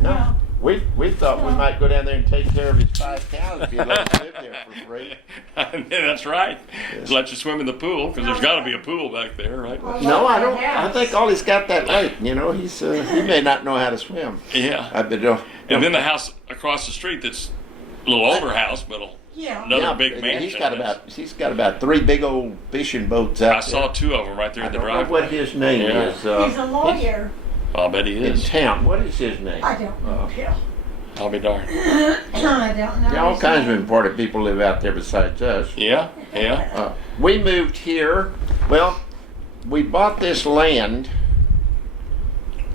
No. We thought we might go down there and take care of his 5 cows if he let us live there for free. That's right. Yes. Let you swim in the pool, because there's got to be a pool back there, right? No, I don't. I think all he's got that lake. You know, he may not know how to swim. Yeah. And then the house across the street, that's a little older house, but another big mansion. He's got about 3 big old fishing boats out there. I saw 2 of them right there in the I don't know driveway. what his name is. He's a lawyer. I'll bet he In is. town. What is his name? I don't know, Bill. I'll be darned. I don't know. Yeah, all his kinds of name. important people live out there besides us. Yeah. We moved here. Well, we bought this land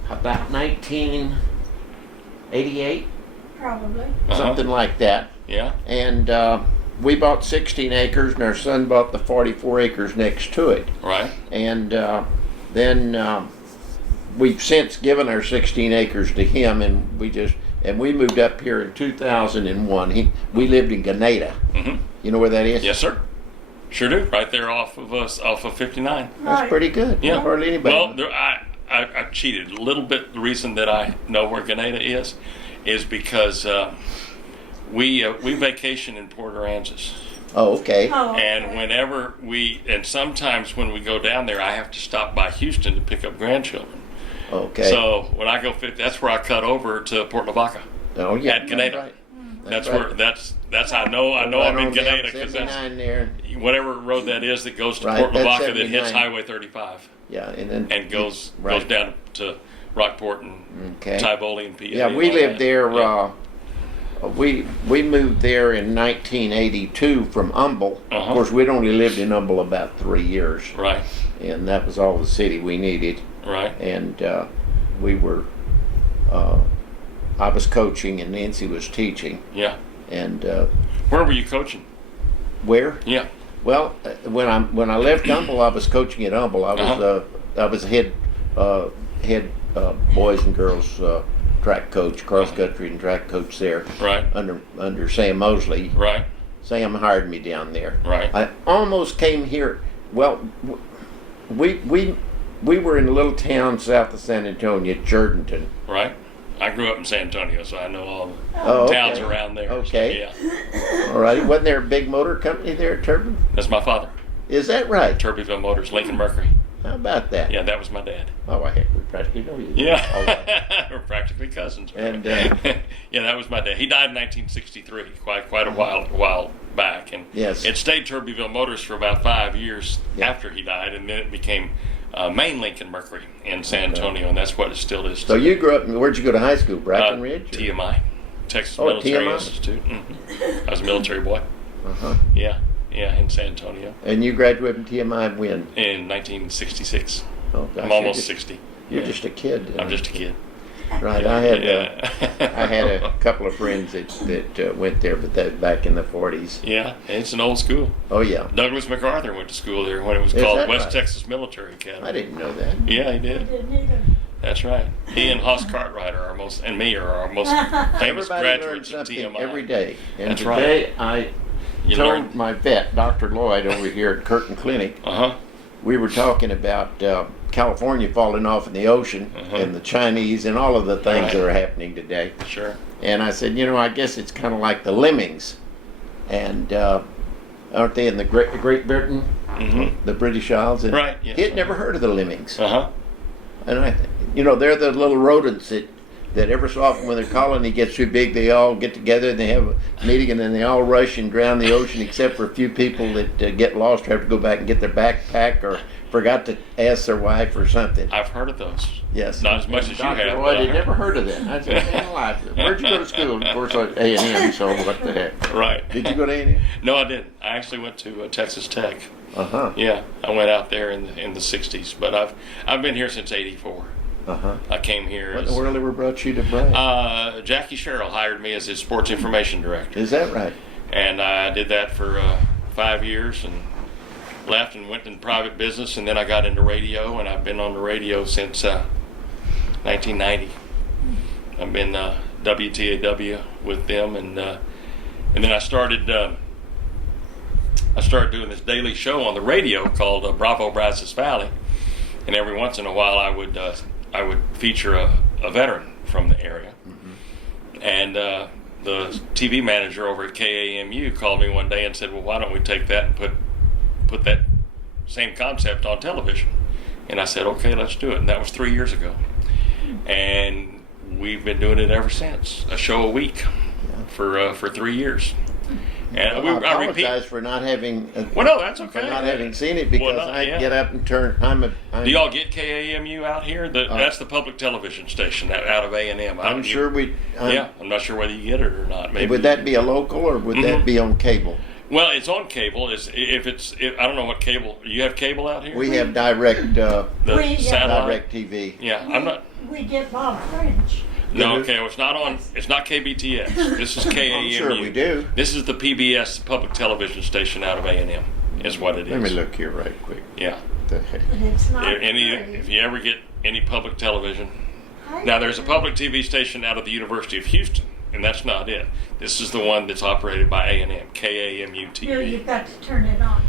about 1988, Probably. something like that. Yeah. And we bought 16 acres, and our son bought the 44 acres next to it. Right. And then we've since given our 16 acres to him, and we moved up here in 2001. We lived in Grenada. Mm-hmm. You know where that is? Yes, sir. Sure do. Right there off of 59. That's Right. pretty good. Yeah. Hardly anybody. Well, I cheated a little bit. The reason that I know where Grenada is because we vacation in Port Aransas. Oh, okay. Oh, okay. And sometimes when we go down there, I have to stop by Houston to pick up grandchildren. Okay. So when I go, that's where I cut over to Port Lavaca. Oh, yeah. at Grenada. Right. That's right. where that's I know Right I'm in on Grenada down because that's 79 there. whatever road that is that goes to Right, Port that's Lavaca that hits 79. Highway 35 Yeah, and then goes right. down to Rockport and Okay. Tivoli and PA. Yeah, and we all lived that. there. Yeah. We moved there in 1982 from Humble. Uh-huh. Of course, we'd only lived in Humble about 3 years, Right, and that was all the city we needed. right. And we were. I was coaching, and Nancy was teaching. Yeah. And Where were you coaching? where? Yeah. Well, when I left Humble, I was coaching at Humble. I was head boys and girls track coach, cross country and track coach there. Right. Under Sam Mosley. Right. Sam hired me down there. Right. I almost came here. Well, we were in a little town south of San Antonio, Jordanton. Right. I grew up in San Antonio, so I know all the Oh, towns okay. around there. Okay. So, yeah. All right. Wasn't there a big motor company there at Turbiville? That's my father. Is that right? Turbiville Motors, Lincoln Mercury. How about that? Yeah, that was my dad. Oh, heck, we practically know you. Yeah. All right. We're practically cousins. Right? And, yeah, that was my dad. He died in 1963, quite a while back, and Yes. it stayed Turbiville Motors for about 5 years Yeah. after he died, and then it became main Lincoln Mercury in San Antonio, and that's what it still is. So you grew up, where'd you go to high school? Breckenridge? or- TMI, Texas Oh, Military TMI. Institute. I was a military boy. Uh-huh. Yeah, in San Antonio And you graduated from TMI when? in 1966. Oh, gosh, I'm almost you're 60. You're just a kid. I'm just a kid. Right. Yeah, I had yeah. I had a couple of friends that went there, but that back in the 40s. Yeah, it's an old school. Oh yeah. Douglas MacArthur went to school there when it was Is called that West right? Texas Military Academy. I didn't know that. Yeah, he I did. didn't either. That's right. He and Hoss Cartwright are our most famous Everybody learns graduates of something TMI. every day. And That's right. today I You told learn. my vet, Dr. Lloyd, over here at Curtin Clinic, Uh-huh. we were talking about California falling off in the ocean Uh-huh. and the Chinese and all of the things Right. that are happening today. Sure. And I said, I guess it's kind of like the lemmings. And aren't they in the Great Britain, Mm-hmm. the British Isles? And Right, yes. he had never heard of the lemmings. Uh-huh. And they're the little rodents that every so often when their colony gets too big, they all get together and they have a meeting and then they all rush and drown the ocean except for a few people that get lost or have to go back and get their backpack or forgot to ask their wife or something. I've heard of those. Yes. Not as much as you Dr. have. Lloyd but I had heard. never heard of that. I said, man alive, where'd you go to school? Of course, A&M, so what the heck. Right. Did you go to A&M? No, I didn't. I actually went to Texas Tech. Uh-huh. Yeah, I went out there in the 60s, but I've been here since '84. Uh-huh. I came here. What in the world ever brought you to Bragg? Jackie Sherrill hired me as his sports information director, Is that right? and I did that for 5 years and left and went in private business, and then I got into radio, and I've been on the radio since 1990. I've been WTAW with them, and then I started doing this daily show on the radio called Bravo Brazos Valley, and every once in a while I would feature a veteran from the area, And the TV manager over at KAMU called me one day and said, well, why don't we take that and put that same concept on television? And I said, okay, let's do it. And that was 3 years ago. And we've been doing it ever since, a show a week for 3 years. And Well, I apologize for not having. Well, no, that's okay. For not having seen it because I get up and turn. Do y'all get KAMU out here? That's the public television station out of A&M. I'm sure we. I'm not sure whether you get it or not. Maybe. Would that be a local or would that be on cable? Well, it's on cable. I don't know what cable. You have cable out here? We have direct. The Direct satellite. TV. Yeah, I'm not. We get Bob French. No, okay. Well, it's not on. It's not KBTX. This is KAMU. I'm sure we do. This is the PBS public television station out of A&M. Is what it is. Let me look here right quick. Yeah. What the heck? But it's not If you ever get any public television, free. now there's a public TV station out of the University of Houston, and that's not it. This is the one that's operated by A&M, KAMU TV. Bill, you've got to turn it on.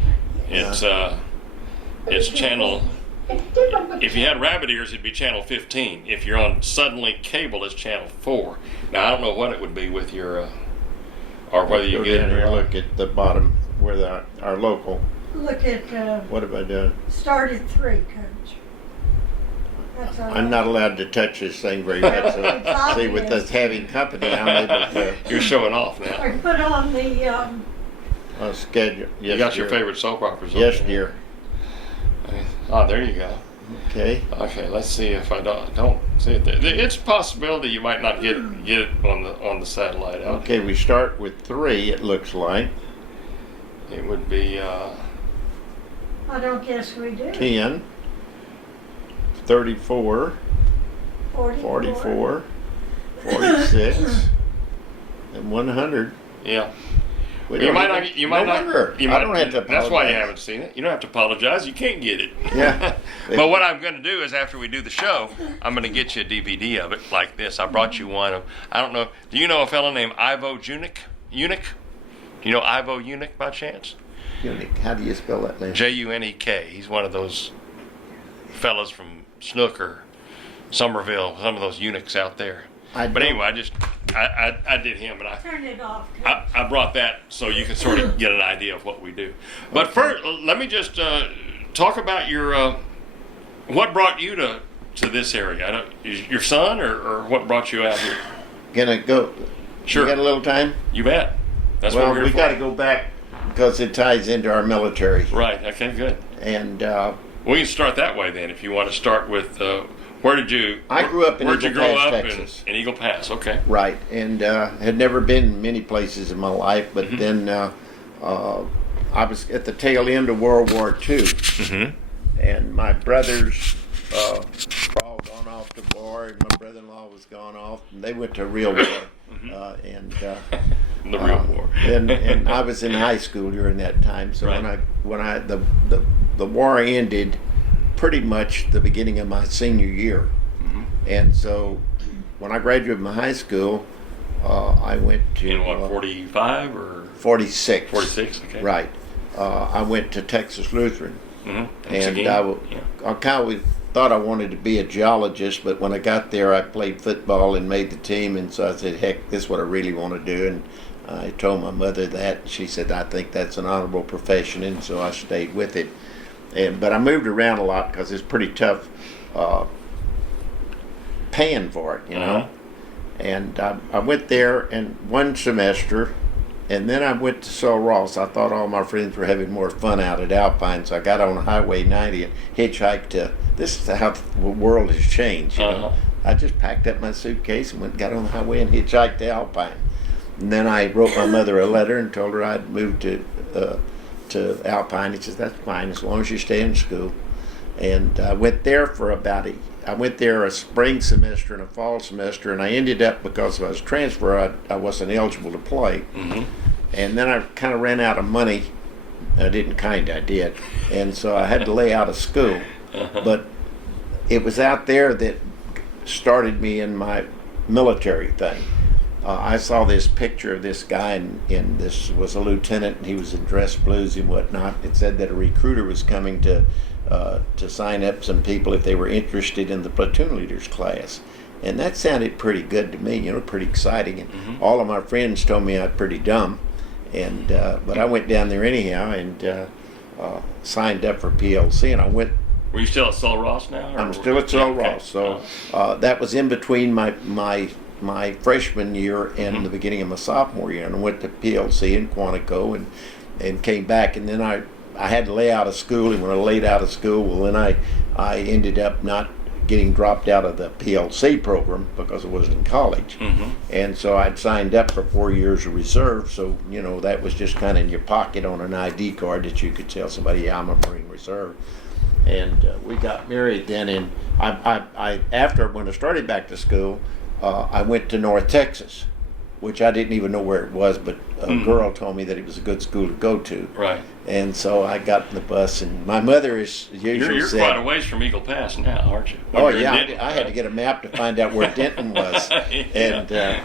It's channel. If you had rabbit ears, it'd be channel 15. If you're on Suddenly Cable, it's channel 4. Now I don't know what it would be with your, or whether you Go get down it or here. not. Look at the bottom where our local. Look at What have I done? start at 3, Coach. That's all I'm right. not allowed to touch this thing very much. So It's see, with obvious. us having company, I'm able to You're showing off now. Or put on the schedule. Yes, You got your dear. favorite soap operas on Yes, there. dear. Oh, there you go. Okay. Okay, let's see if I don't see it there. It's a possibility you might not get it on the satellite out. Okay, we start with 3. It looks like It would be I don't guess we do. 10, 34, 44. 44, 46, and 100. yeah. We You don't might even- not. You might no not. wonder. You I might, don't have to That's why you apologize. haven't seen it. You don't have to apologize. You can't get it. Yeah. But what I'm going to do is after we do the show, I'm going to get you a DVD of it like this. I brought you one of. I don't know. Do you know a fellow named Ivo Junik? Eunuch? Do you know Ivo Eunuch by chance? Unique. How do you spell that name? Junek. He's one of those fellas from Snooker, Somerville, some of those eunuchs out there. But anyway, I did him, and Turn it off, Coach. I brought that so you can sort of get an idea of what we do. But first, let me just talk about your what brought you to this area. Is your son or what brought you out here? Gonna go. Sure. You got a little time? You bet. That's Well, what we're we here got for. to go back because it ties into our military. Right. Okay. Good. And We can start that way then. If you want to start with where did you? I grew up in Where'd you Eagle grow Pass, up Texas. in Eagle Pass? Okay. right, and had never been many places in my life, but then I was at the tail end of World War II, and my brothers were all gone off to war, and my brother-in-law was gone off, and they went to real war, and The real war. and I was in high school during that time. So Right. when the war ended, pretty much the beginning of my senior year, and so when I graduated from high school, I went to In what, 45 or 46. 46? Okay. Right. I went to Texas Lutheran, Mm-hmm. and I kind of thought I wanted to be a geologist, but when I got there, I played football and made the team, and so I said, heck, this is what I really want to do. And I told my mother that, and she said, I think that's an honorable profession, and so I stayed with it. But I moved around a lot because it's pretty tough paying for it, you know. And I went there and one semester, and then I went to Sul Ross. I thought all my friends were having more fun out at Alpine, so I got on Highway 90 and hitchhiked to. This is how the world has changed, you know. I just packed up my suitcase and got on the highway and hitchhiked to Alpine. And then I wrote my mother a letter and told her I'd moved to Alpine. He says, that's fine as long as you stay in school. And I went there for I went there a spring semester and a fall semester, and I ended up, because I was transfer, I wasn't eligible to play. And then I kind of ran out of money. I did. And so I had to lay out of school. But it was out there that started me in my military thing. I saw this picture of this guy, and this was a lieutenant, and he was in dress blues and whatnot. It said that a recruiter was coming to sign up some people if they were interested in the platoon leaders class. And that sounded pretty good to me, pretty exciting. And Mhm. all of my friends told me I was pretty dumb. And but I went down there anyhow and signed up for PLC, and I went. Were you still at Sol Ross now? Or? I'm still at Sol Yeah, okay. Ross, so that was in between my freshman year and Mhm. the beginning of my sophomore year, and I went to PLC in Quantico and came back, and then I had to lay out of school, and when I laid out of school, well, then I ended up not getting dropped out of the PLC program because I was in college. Mhm. And so I'd signed up for 4 years of reserve, so that was just kind of in your pocket on an ID card that you could tell somebody, yeah, I'm a Marine Reserve. And we got married then, and I after when I started back to school, I went to North Texas, which I didn't even know where it was, but a girl told me that it was a good school to go to. Right. And so I got in the bus, and my mother is usually You're said, quite a ways from Eagle Pass now, aren't you? "Oh You're in yeah, Denton, I had to get a map to find out where Denton was." Yeah.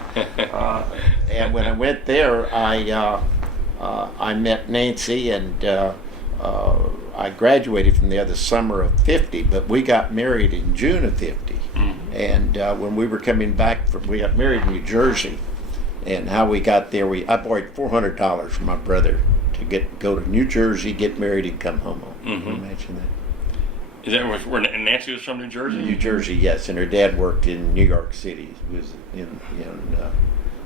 And when I went there, I met Nancy, and I graduated from there the summer of '50, but we got married in June of '50. Mhm. And when we were coming back we got married in New Jersey, and how we got there, I borrowed $400 from my brother to go to New Jersey, get married, and come home. Mhm. Can you imagine that? Is that where Nancy was from, New Jersey? New Jersey, yes, and her dad worked in New York City. He was in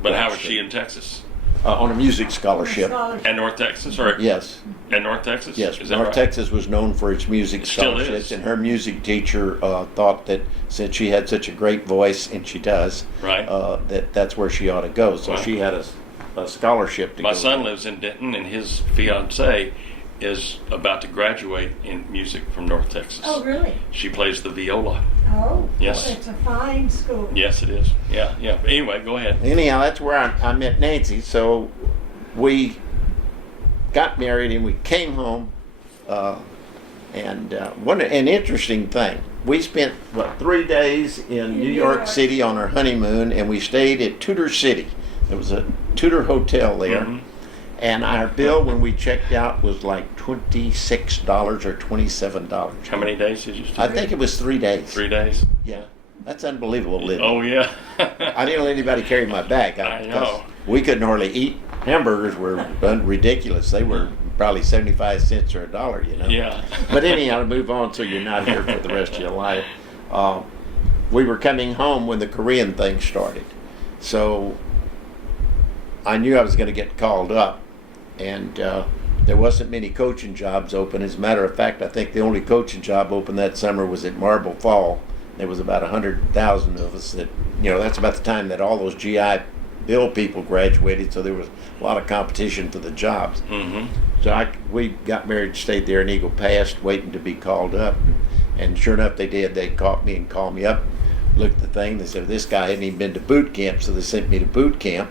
But how was she in Texas? on a music scholarship. Scholarship. At North Texas, or Yes, at North Texas? yes. Is that North right? Texas was known for its music It still scholarships, is. and her music teacher thought that since she had such a great voice, and she does, Right. that's where she ought to go. So Right. she had a scholarship to go. My son lives in Denton, and his fiance is about to graduate in music from North Texas. Oh, really? She plays the viola. Oh, Yes. It's a fine school. Yes, it is. Yeah, yeah. But anyway, go ahead. Anyhow, that's where I met Nancy. So we got married and we came home. And one an interesting thing, we spent 3 days in New York City on our honeymoon, and we stayed at Tudor City. It was a Tudor hotel there. Mhm. And our bill when we checked out was like $26 or $27. How many days did you stay? I think it was 3 days. 3 days. Yeah, that's unbelievable living. Oh yeah. I didn't let anybody carry my bag. I know. 'Cause we couldn't hardly eat. Hamburgers were ridiculous. They were probably 75 cents or $1. Yeah. But anyhow, to move on so you're not here for the rest of your life. We were coming home when the Korean thing started. So I knew I was going to get called up. And there wasn't many coaching jobs open. As a matter of fact, I think the only coaching job open that summer was at Marble Fall. There was about 100,000 of us that's about the time that all those GI Bill people graduated, so there was a lot of competition for the jobs. Mm-hmm. So we got married, stayed there in Eagle Pass, waiting to be called up. And sure enough, they did. They caught me and called me up, looked at the thing. They said, this guy hadn't even been to boot camp, so they sent me to boot camp.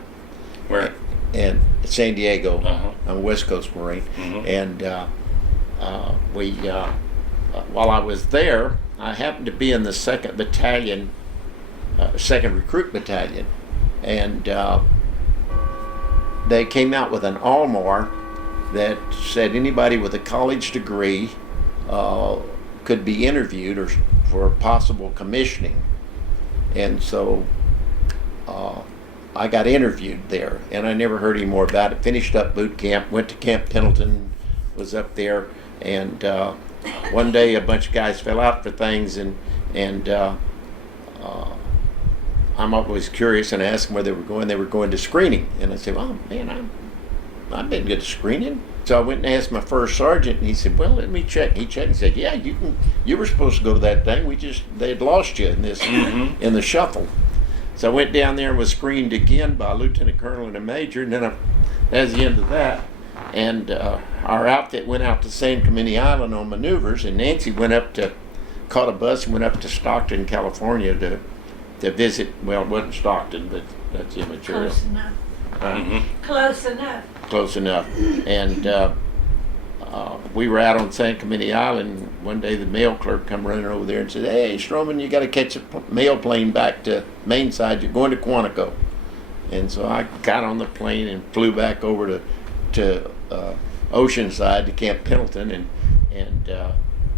Where? And San Diego. Uh-huh. I'm a West Coast Marine. Mhm. And while I was there, I happened to be in the 2nd Battalion, 2nd Recruit Battalion. And they came out with an Almar that said anybody with a college degree could be interviewed or for possible commissioning. And so I got interviewed there, and I never heard any more about it. Finished up boot camp, went to Camp Pendleton, was up there, and one day a bunch of guys fell out for things, and I'm always curious, and I asked them where they were going. They were going to screening, and I said, "Oh man, I've been good to screening." So I went and asked my first sergeant, and he said, "Well, let me check." He checked and said, "Yeah, you were supposed to go to that thing. They had lost you in this Mhm. in the shuffle." So I went down there and was screened again by a lieutenant colonel and a major, and then that was the end of that. And our outfit went out to San Clemente Island on maneuvers, and Nancy caught a bus and went up to Stockton, California to visit. Well, it wasn't Stockton, but that's immaterial. Close enough. Mhm. Close enough. Close enough. And we were out on San Clemente Island. One day the mail clerk come running over there and said, "Hey, Stroman, you got to catch a mail plane back to Mainside. You're going to Quantico." And so I got on the plane and flew back over to Oceanside to Camp Pendleton, and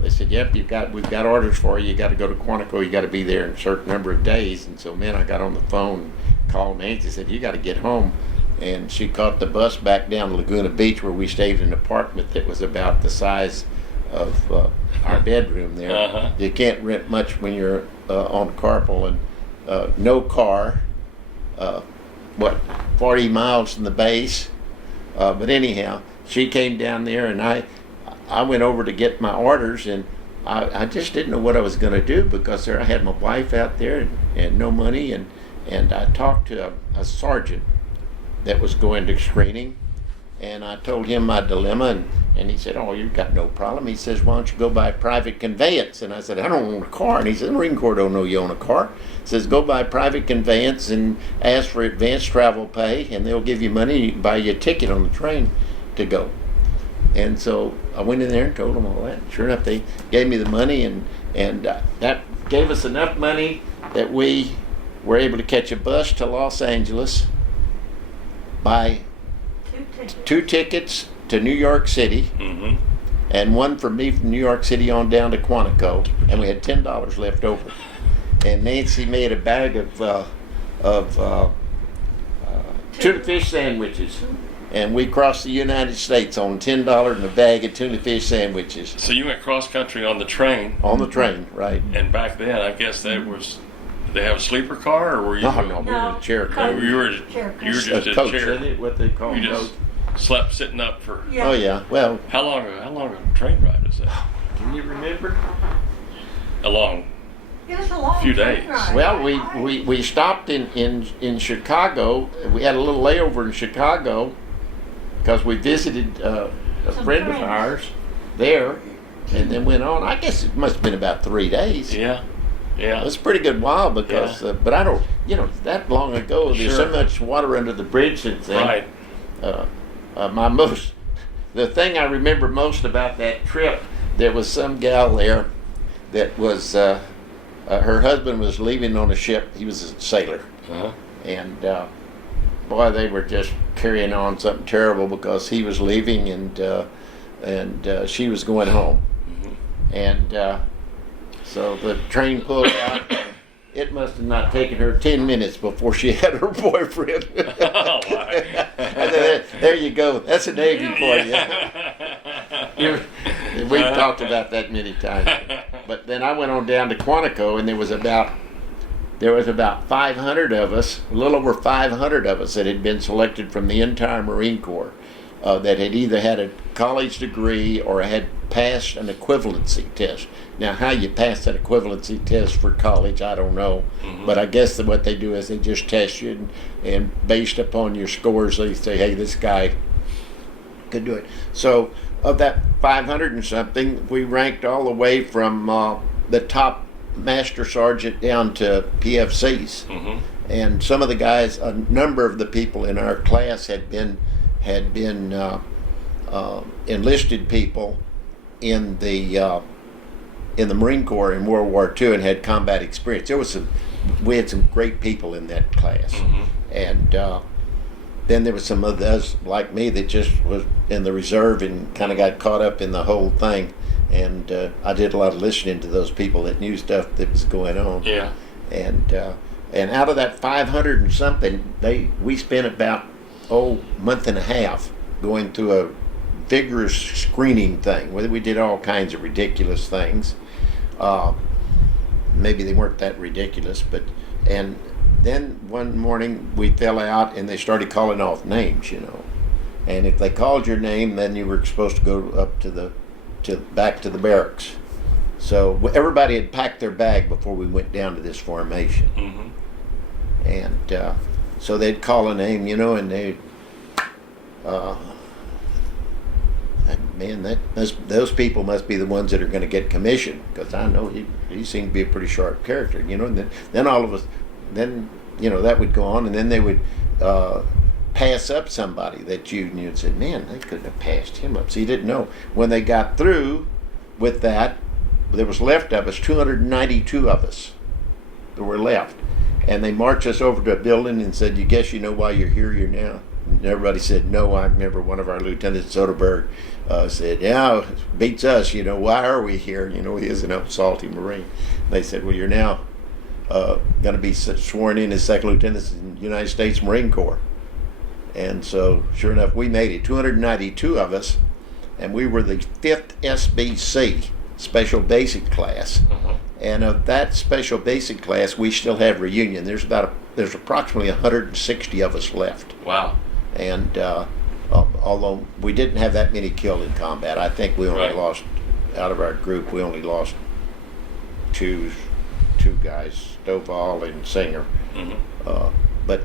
they said, yep, we've got orders for you. You got to go to Quantico. You got to be there in a certain number of days. And so, man, I got on the phone, called Nancy, said, you got to get home. And she caught the bus back down to Laguna Beach, where we stayed in an apartment that was about the size of our bedroom there. Uh-huh. You can't rent much when you're on carpool, and no car. 40 miles from the base. But anyhow, she came down there, and I went over to get my orders, and I just didn't know what I was going to do, because there I had my wife out there and no money, and I talked to a sergeant that was going to screening, and I told him my dilemma, and he said, oh, you've got no problem. He says, why don't you go by private conveyance? And I said, I don't own a car. And he said, the Marine Corps don't know you own a car. He says, go by private conveyance and ask for advanced travel pay, and they'll give you money, and you can buy you a ticket on the train to go. And so I went in there and told them all that. Sure enough, they gave me the money, and that gave us enough money that we were able to catch a bus to Los Angeles, buy 2 tickets to New York City, Mm-hmm. and one for me from New York City on down to Quantico, and we had $10 left over. And Nancy made a bag of tuna fish sandwiches, and we crossed the United States on $10 and a bag of tuna fish sandwiches So you went cross country on the train, on the train, right? and back then I guess that was. Did they have a sleeper car, or were you? No, we were in a chair coach. You were just A a coach, chair. isn't it? What they call You a just coach. slept sitting up for. Yeah. Oh yeah. Well, How long a train ride is that? can you remember? A long. It was a long Few train days. ride. Well, we stopped in Chicago. We had a little layover in Chicago because we visited a Some friend of friends. ours there, and then went on. I guess it must have been about 3 days. Yeah. Yeah. It was a pretty good while, because, but I don't, that long ago. There's so Sure. much water under the bridge since then. Right. The thing I remember most about that trip, there was some gal there that was, her husband was leaving on a ship. He was a sailor. Uh-huh. And boy, they were just carrying on something terrible, because he was leaving, and she was going home. Mm-hmm. And so the train pulled out. It must have not taken her 10 minutes before she had her boyfriend. Oh, my. And then, there you go. That's a Navy for you. We've talked about that many times. But then I went on down to Quantico, and there was about 500 of us, a little over 500 of us, that had been selected from the entire Marine Corps, that had either had a college degree or had passed an equivalency test. Now, how you pass that equivalency test for college, I don't know. Mm-hmm. But I guess that what they do is they just test you, and based upon your scores, they say, hey, this guy could do it. So of that 500 and something, we ranked all the way from the top master sergeant down to PFCs. Mm-hmm. And some of the guys, a number of the people in our class had been enlisted people in the Marine Corps in World War II, and had combat experience. We had some great people in that class. Mm-hmm. And then there was some of us like me that just was in the reserve and kind of got caught up in the whole thing. And I did a lot of listening to those people that knew stuff that was going on. Yeah. And out of that 500 and something, we spent about month and a half going through a vigorous screening thing. We did all kinds of ridiculous things. Maybe they weren't that ridiculous, and then one morning we fell out, and they started calling off names, And if they called your name, then you were supposed to go up back to the barracks. So everybody had packed their bag before we went down to this formation. Mm-hmm. And so they'd call a name, and they'd, man, those people must be the ones that are going to get commissioned, because I know he seemed to be a pretty sharp character, And then all of us, that would go on, and then they would pass up somebody that you'd say, man, they couldn't have passed him up. So you didn't know. When they got through with that, there was left of us 292 of us that were left, and they marched us over to a building and said, "You guess you know why you're here? You're And everybody said no. I remember one of our lieutenants, Soderberg, said, "Yeah, beats us. Why are we here? He is an old salty Marine." They said, "Well, you're now going to be sworn in as second lieutenants in the United States Marine Corps." And so, sure enough, we made it. 292 of us, and we were the 5th SBC, Special Basic Class. And of that Special Basic Class, we still have reunion. There's approximately 160 of us left. Wow. And although we didn't have that many killed in combat, I think we only lost, out of our group, we only lost two guys, Stovall and Singer. But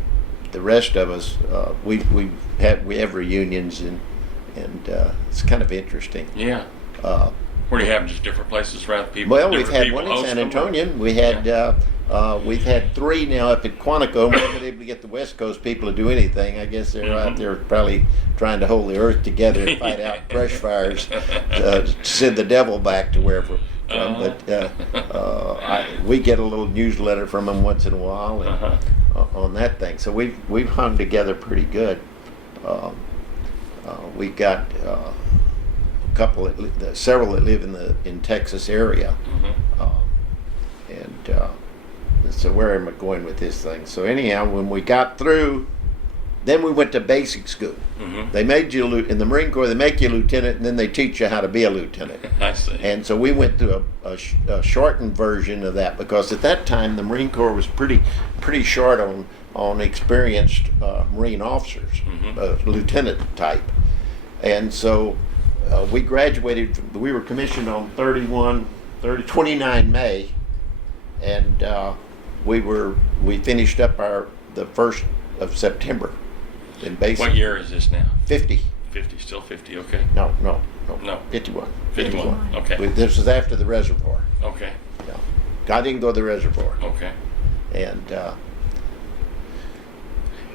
the rest of us, we have reunions, and it's kind of interesting. Yeah. Where do you have just different places around people? Well, we've had one in San Antonio. We had we've had 3 now up at Quantico. We haven't been able to get the West Coast people to do anything. I guess they're out there probably trying to hold the earth together and fight out brush fires to send the devil back to wherever. But we get a little newsletter from them once in a while and, on that thing. So we've hung together pretty good. We got several that live in Texas area, so where am I going with this thing? So anyhow, when we got through, then we went to basic school. They made you in the Marine Corps. They make you a lieutenant, and then they teach you how to be a lieutenant. I see. And so we went through a shortened version of that, because at that time the Marine Corps was pretty short on experienced Marine officers, lieutenant type, and so. We graduated. We were commissioned on 29 May, and we finished up the 1st of September. In basic. What year is this now? 50. 50, still 50. Okay. No. 51. 51. Okay. This was after the reservoir. Okay. Yeah. I didn't go to the reservoir. Okay. And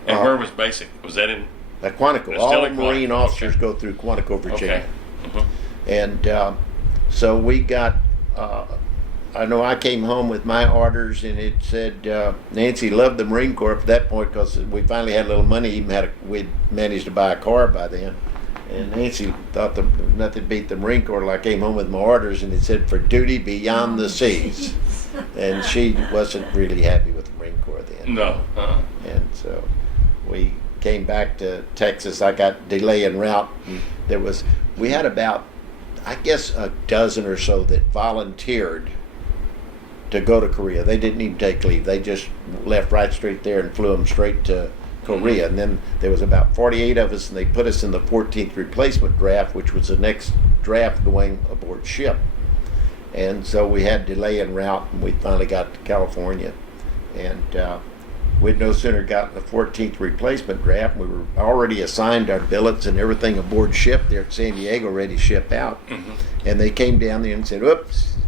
where was basic? Was that in? At Quantico. All Marine officers go through Quantico, Virginia. Okay. And so we got, I know I came home with my orders, and it said, Nancy loved the Marine Corps at that point, because we finally had a little money. We'd managed to buy a car by then. And Nancy thought nothing beat the Marine Corps. I came home with my orders, and it said, "For duty beyond the seas." And she wasn't really happy with the Marine Corps then. No. And so we came back to Texas. I got delay en route. And we had about, I guess, a dozen or so that volunteered to go to Korea. They didn't even take leave. They just left right straight there and flew them straight to Korea. And then there was about 48 of us, and they put us in the 14th replacement draft, which was the next draft going aboard ship. And so we had delay en route, and we finally got to California. And we'd no sooner gotten the 14th replacement draft. We were already assigned our billets and everything aboard ship there at San Diego, ready to ship out. And they came down there and said, "Oops,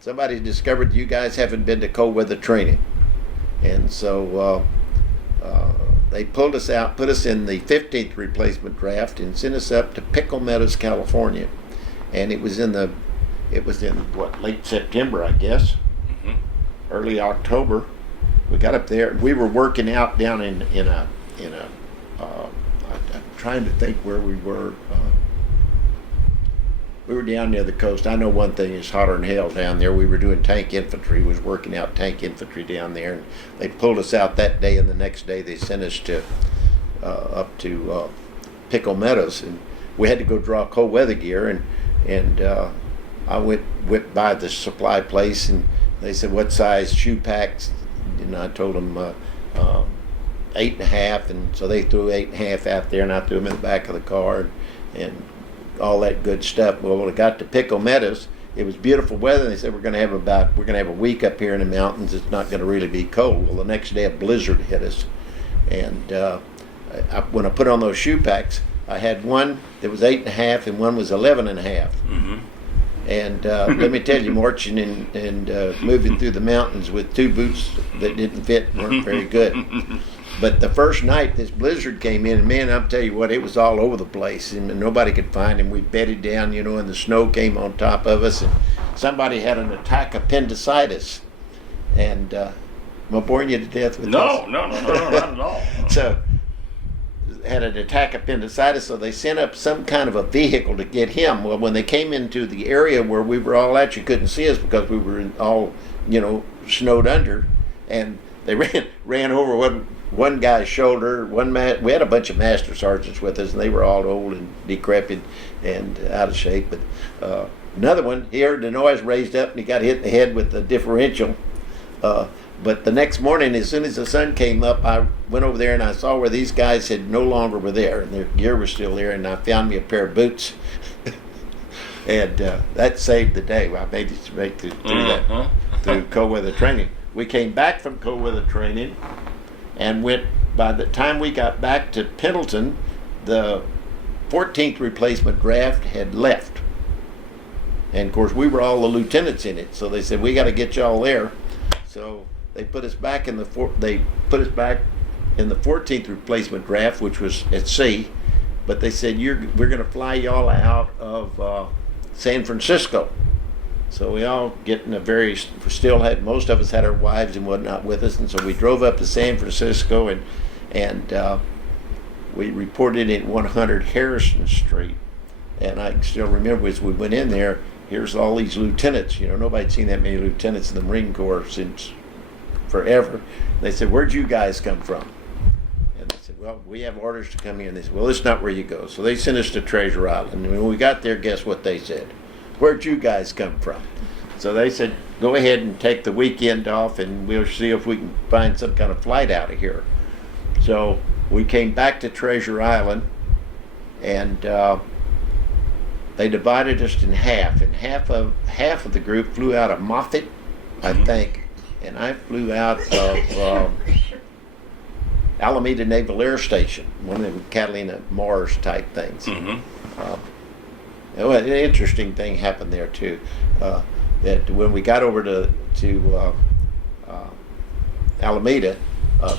somebody discovered you guys haven't been to cold weather training." And so they pulled us out, put us in the 15th replacement draft, and sent us up to Pickle Meadows, California. And it was in late September, I guess, early October. We got up there. We were working out down in a. I'm trying to think where we were. We were down near the coast. I know one thing is hotter than hell down there. We were doing tank infantry. Was working out tank infantry down there, and they pulled us out that day. And the next day they sent us to up to Pickle Meadows, and we had to go draw cold weather gear. And I went by the supply place, and they said, "What size shoe packs?" And I told them 8.5, and so they threw 8.5 out there, and I threw them in the back of the car, and all that good stuff. Well, when I got to Pickle Meadows, it was beautiful weather. And they said we're going to have a week up here in the mountains. It's not going to really be cold. Well, the next day a blizzard hit us, and when I put on those shoe packs, I had one that was 8.5 and one was 11.5. And let me tell you, marching and moving through the mountains with 2 boots that didn't fit weren't very good. But the first night, this blizzard came in, and man, I'll tell you what, it was all over the place, and nobody could find him. We bedded down, and the snow came on top of us, and somebody had an attack of appendicitis. And am I boring you to death with this? No, not at all. had an attack appendicitis, so they sent up some kind of a vehicle to get him. Well, when they came into the area where we were all at, you couldn't see us because we were all, snowed under, and they ran over one guy's shoulder. We had a bunch of master sergeants with us, and they were all old and decrepit and out of shape. But another one, he heard the noise, raised up, and he got hit in the head with the differential. But the next morning, as soon as the sun came up, I went over there and I saw where these guys had no longer were there, and their gear was still there, and I found me a pair of boots. And that saved the day. I made it through that, through cold weather training. We came back from cold weather training and by the time we got back to Pendleton, the 14th replacement draft had left. And of course, we were all the lieutenants in it, so they said, we got to get y'all there. So they put us back in the 14th replacement draft, which was at sea. But they said, we're going to fly y'all out of San Francisco. So we all get in most of us had our wives and whatnot with us, and so we drove up to San Francisco, and we reported in 100 Harrison Street. And I can still remember as we went in there, here's all these lieutenants. Nobody'd seen that many lieutenants in the Marine Corps since forever. They said, where'd you guys come from? And they said, well, we have orders to come here. And they said, well, it's not where you go. So they sent us to Treasure Island. And when we got there, guess what they said? Where'd you guys come from? So they said, go ahead and take the weekend off, and we'll see if we can find some kind of flight out of here. So we came back to Treasure Island, and they divided us in half, and half of the group flew out of Moffett, I think, and I flew out of Alameda Naval Air Station, one of the Catalina Mars type things. An interesting thing happened there too. That when we got over to Alameda,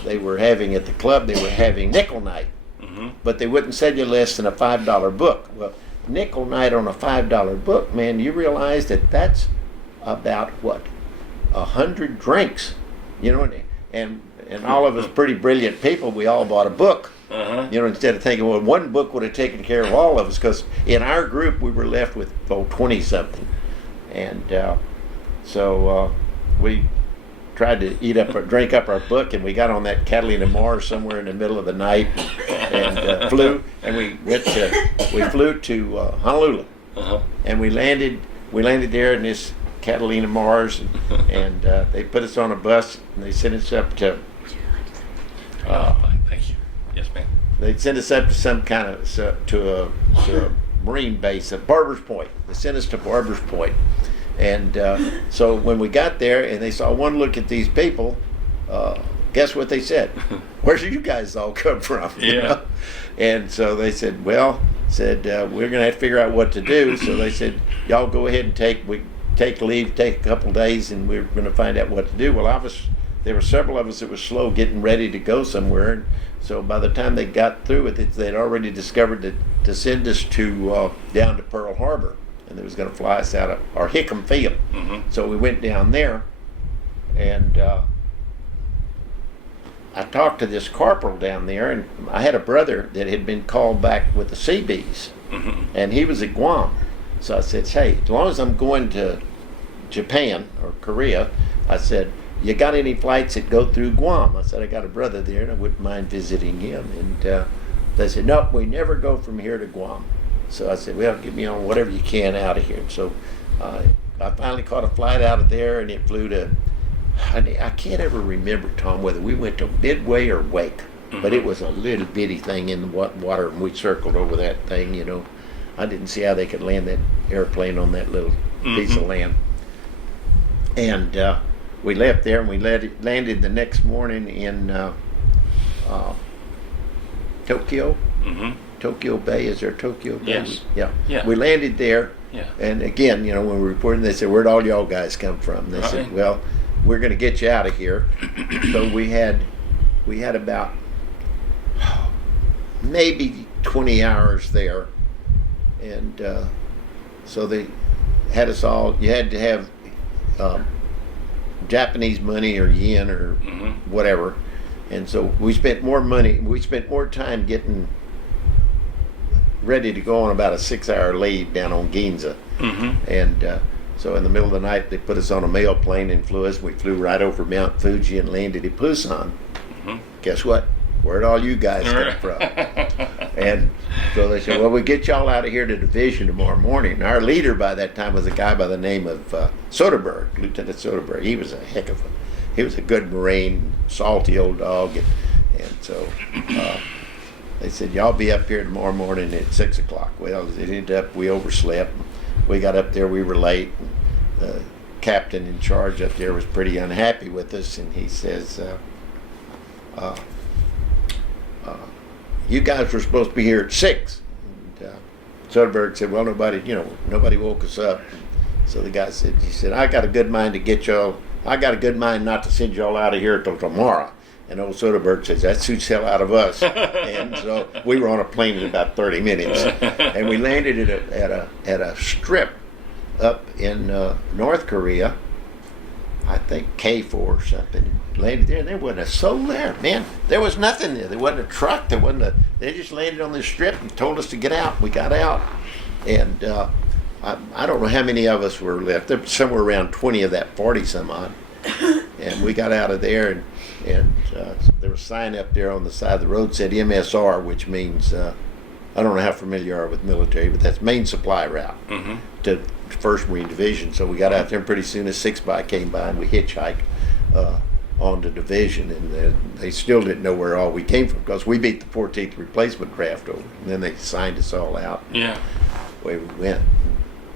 they were having at the club nickel night, but they wouldn't sell you less than a $5 book. Well, nickel night on a $5 book, man, you realize that's about what, 100 drinks, and all of us pretty brilliant people, we all bought a book. Instead of thinking, well, one book would have taken care of all of us, because in our group we were left with 20 something, and so we tried to drink up our book, and we got on that Catalina Mars somewhere in the middle of the night, and flew, and we flew to Honolulu, and we landed there in this Catalina Mars, and they put us on a bus, and they sent us up to. Thank you. Yes, ma'am. They sent us up to some kind of to a Marine base at Barber's Point. They sent us to Barber's Point. And so when we got there and they saw one look at these people, guess what they said? Where do you guys all come from? Yeah. And so they said, we're going to have to figure out what to do. So they said, y'all go ahead and take leave, take a couple days, and we're going to find out what to do. Well, there were several of us that were slow getting ready to go somewhere. And so by the time they got through with it, they'd already discovered to send us down to Pearl Harbor. And they was going to fly us out of our Hickam Field. So we went down there, and I talked to this corporal down there, and I had a brother that had been called back with the Seabees, and he was at Guam. So I said, hey, as long as I'm going to Japan or Korea, I said, you got any flights that go through Guam? I said, I got a brother there, and I wouldn't mind visiting him. And they said, nope, we never go from here to Guam. So I said, well, get me on whatever you can out of here. So I finally caught a flight out of there, and it flew to, I can't ever remember, Tom, whether we went to Midway or Wake, but it was a little bitty thing in the water, and we circled over that thing, I didn't see how they could land that airplane on that little piece of land. And we left there, and we landed the next morning in Tokyo. Tokyo Bay. Is there Tokyo Bay? Yes. Yeah. We landed there. Yeah. And again, when we were reporting, they said, where'd all y'all guys come from? They said, well, we're going to get you out of here. So we had about maybe 20 hours there. And so they had us all, you had to have Japanese money or yen or whatever. And so we spent more money, we spent more time getting ready to go on about a 6-hour lead down on Ginza. And so in the middle of the night, they put us on a mail plane and flew us. We flew right over Mount Fuji and landed in Busan. Guess what? Where'd all you guys come from? And so they said, well, we'll get y'all out of here to division tomorrow morning. And our leader by that time was a guy by the name of Soderbergh, Lieutenant Soderbergh. He was a heck of he was a good Marine, salty old dog. And so they said, y'all be up here tomorrow morning at 6 o'clock. Well, it ended up, we overslept. We got up there, we were late. The captain in charge up there was pretty unhappy with us, and he says, you guys were supposed to be here at 6. And Soderbergh said, well, nobody woke us up. So the guy said, I got a good mind to get y'all, I got a good mind not to send y'all out of here till tomorrow. And old Soderbergh says, that suits hell out of us. And so we were on a plane in about 30 minutes. And we landed at a strip up in North Korea, I think K4 or something. Landed there, and there wasn't a soul there, man. There was nothing there. There wasn't a truck. They just landed on this strip and told us to get out. We got out. And I don't know how many of us were left. There was somewhere around 20 of that 40 some odd. And we got out of there, and there was a sign up there on the side of the road said MSR, which means I don't know how familiar you are with military, but that's main supply route to 1st Marine Division. So we got out there, and pretty soon a 6-by came by, and we hitchhiked on the division, and they still didn't know where all we came from because we beat the 14th replacement draft over, and then they signed us all out. Yeah, Away we went.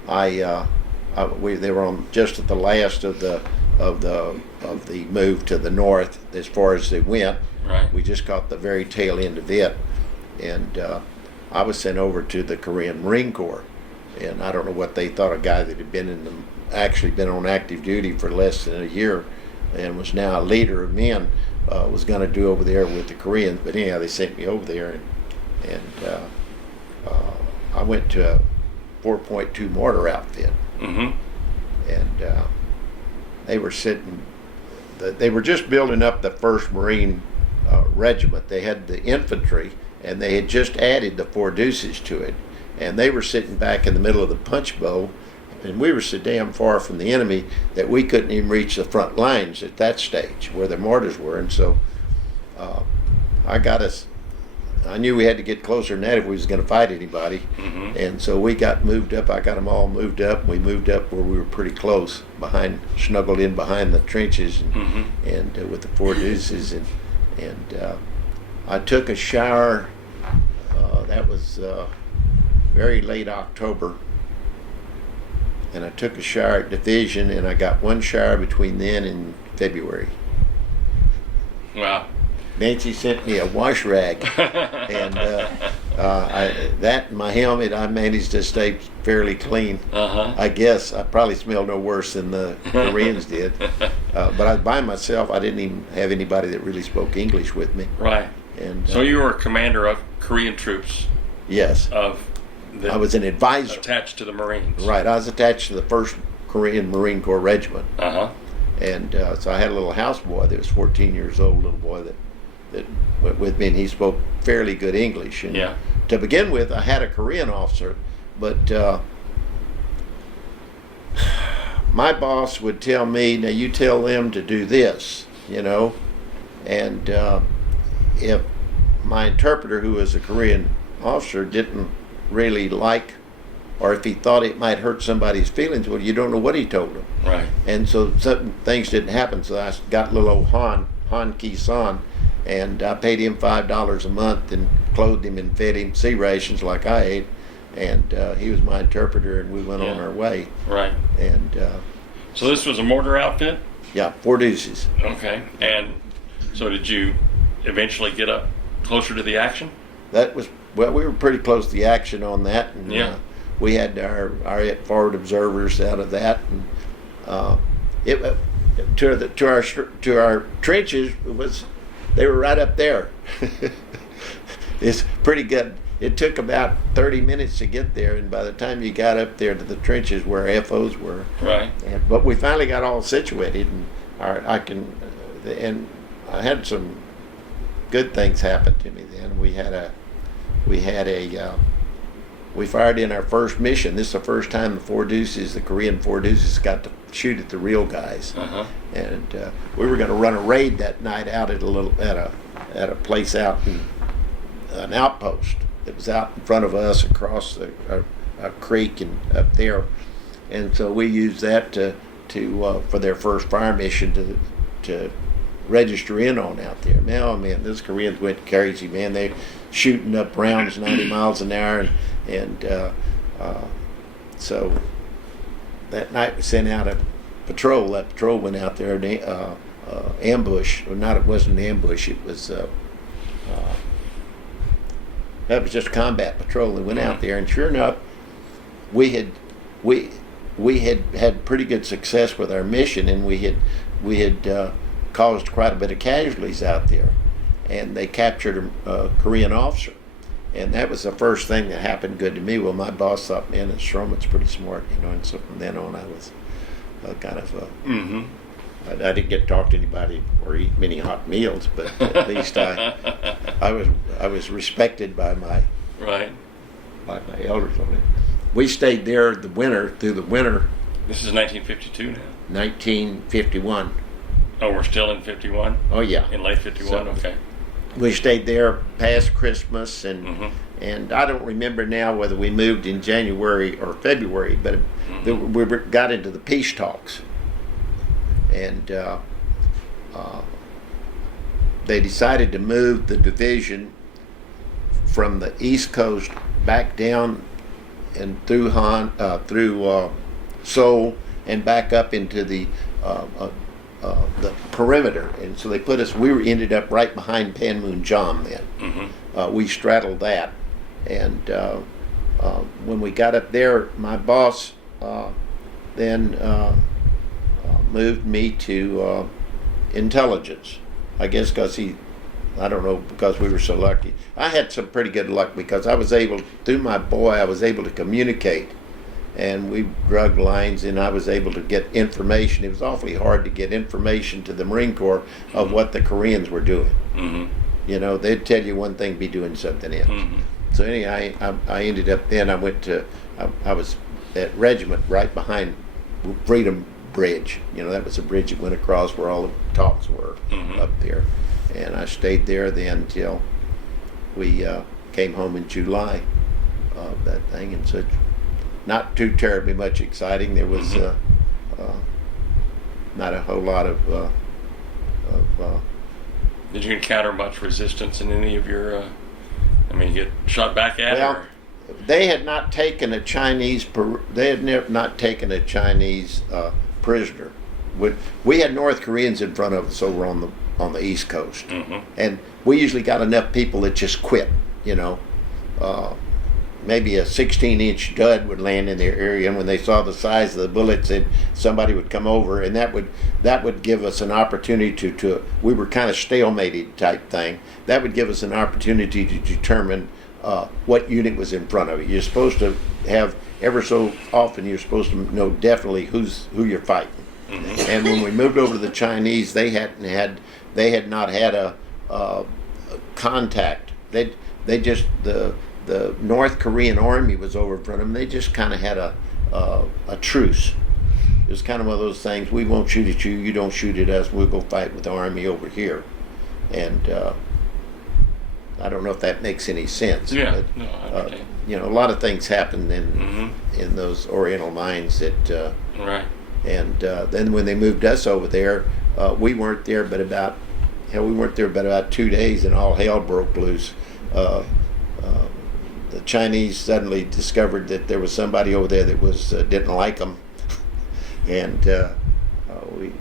They were on just at the last of the move to the north as far as they went. right. We just caught the very tail end of it, and I was sent over to the Korean Marine Corps, and I don't know what they thought. A guy that had actually been on active duty for less than a year and was now a leader of men was going to do over there with the Koreans. But anyhow, they sent me over there, and I went to a 4.2 mortar outfit, and they were they were just building up the 1st Marine Regiment. They had the infantry, and they had just added the 4 deuces to it, and they were sitting back in the middle of the punch bowl, and we were so damn far from the enemy that we couldn't even reach the front lines at that stage where the mortars were. And so I knew we had to get closer than that if we was going to fight anybody. And so we got moved up. I got them all moved up. We moved up where we were pretty close, snuggled in behind the trenches, and with the 4 deuces. And I took a shower. That was very late October. And I took a shower at division, and I got 1 shower between then and February. Wow. Nancy sent me a wash rag, and that and my helmet, I managed to stay fairly clean. I guess I probably smelled no worse than the Koreans did. But I, by myself, I didn't even have anybody that really spoke English with me. Right. And so you were a commander of Korean troops. Yes. I was an advisor. Attached to the Marines. Right. I was attached to the 1st Korean Marine Corps Regiment. And so I had a little houseboy that was 14 years old, little boy that went with me, and he spoke fairly good English. And to begin with, I had a Korean officer, but my boss would tell me, now you tell them to do this, and if my interpreter, who was a Korean officer, didn't really like, or if he thought it might hurt somebody's feelings, well, you don't know what he told them. Right. And so certain things didn't happen, so I got little old Han Ki-san, and I paid him $5 a month and clothed him and fed him sea rations like I ate, and he was my interpreter, and we went on our way. Right. And so this was a mortar outfit? Yeah, 4 deuces. Okay. And so did you eventually get up closer to the action? We were pretty close to the action on that, and we had our forward observers out of that, and to our trenches they were right up there. It's pretty good. It took about 30 minutes to get there, and by the time you got up there to the trenches where FOs were, right. But we finally got all situated, and I had some good things happened to me then. We fired in our first mission. This is the first time the Korean Four Deuces, got to shoot at the real guys. And we were going to run a raid that night out at a place out in an outpost that was out in front of us across a creek and up there. And so we used that to for their first fire mission to register in on out there. Now, man, those Koreans went crazy, man. They shooting up rounds 90 miles an hour, and so that night we sent out a patrol. That patrol went out there and ambush, or not? It wasn't an ambush. It was that was just a combat patrol. They went out there, and sure enough, we had pretty good success with our mission, and we had caused quite a bit of casualties out there, and they captured a Korean officer, and that was the first thing that happened good to me. Well, my boss thought, man, Stroman's pretty smart, and so from then on I was kind of I didn't get to talk to anybody or eat many hot meals, but at least I was respected by my elders on it. We stayed there through the winter. This is 1952 now. 1951. Oh, we're still in 51? Oh yeah. In late 51, So, okay. We stayed there past Christmas, and I don't remember now whether we moved in January or February, but we got into the peace talks, and they decided to move the division from the East Coast back down and through Seoul and back up into the perimeter, and so they put us. We ended up right behind Panmunjom then. We straddled that, and when we got up there, my boss then moved me to intelligence. I guess because because we were so lucky. I had some pretty good luck because I was able, through my boy, I was able to communicate, and we drug lines, and I was able to get information. It was awfully hard to get information to the Marine Corps of what the Koreans were doing. You know, they'd tell you one thing, be doing something else. So anyway, I ended up then, I was at regiment right behind Freedom Bridge. You know, that was a bridge that went across where all the talks were up there. And I stayed there then until we came home in July of that thing, and so not too terribly much exciting. There was not a whole lot of Did you encounter much resistance in any of your you get shot back at? Well, they had not taken a Chinese not taken a Chinese prisoner. We had North Koreans in front of us over on the East Coast, and we usually got enough people that just quit. You know, maybe a 16-inch dud would land in their area, and when they saw the size of the bullets, somebody would come over, and that would give us an opportunity to we were kind of stalemated type thing. That would give us an opportunity to determine what unit was in front of you. You're supposed to have, ever so often, you're supposed to know definitely who you're fighting. And when we moved over to the Chinese, they had not had a contact. They just the North Korean army was over in front of them. They just kind of had a truce. It was kind of one of those things. We won't shoot at you. You don't shoot at us. We'll go fight with the army over here. And I don't know if that makes any sense. Yeah. But, no, I understand. a lot of things happened in those Oriental mines that. Right. And then when they moved us over there, we weren't there but about 2 days, and all hell broke loose. The Chinese suddenly discovered that there was somebody over there that didn't like them, and we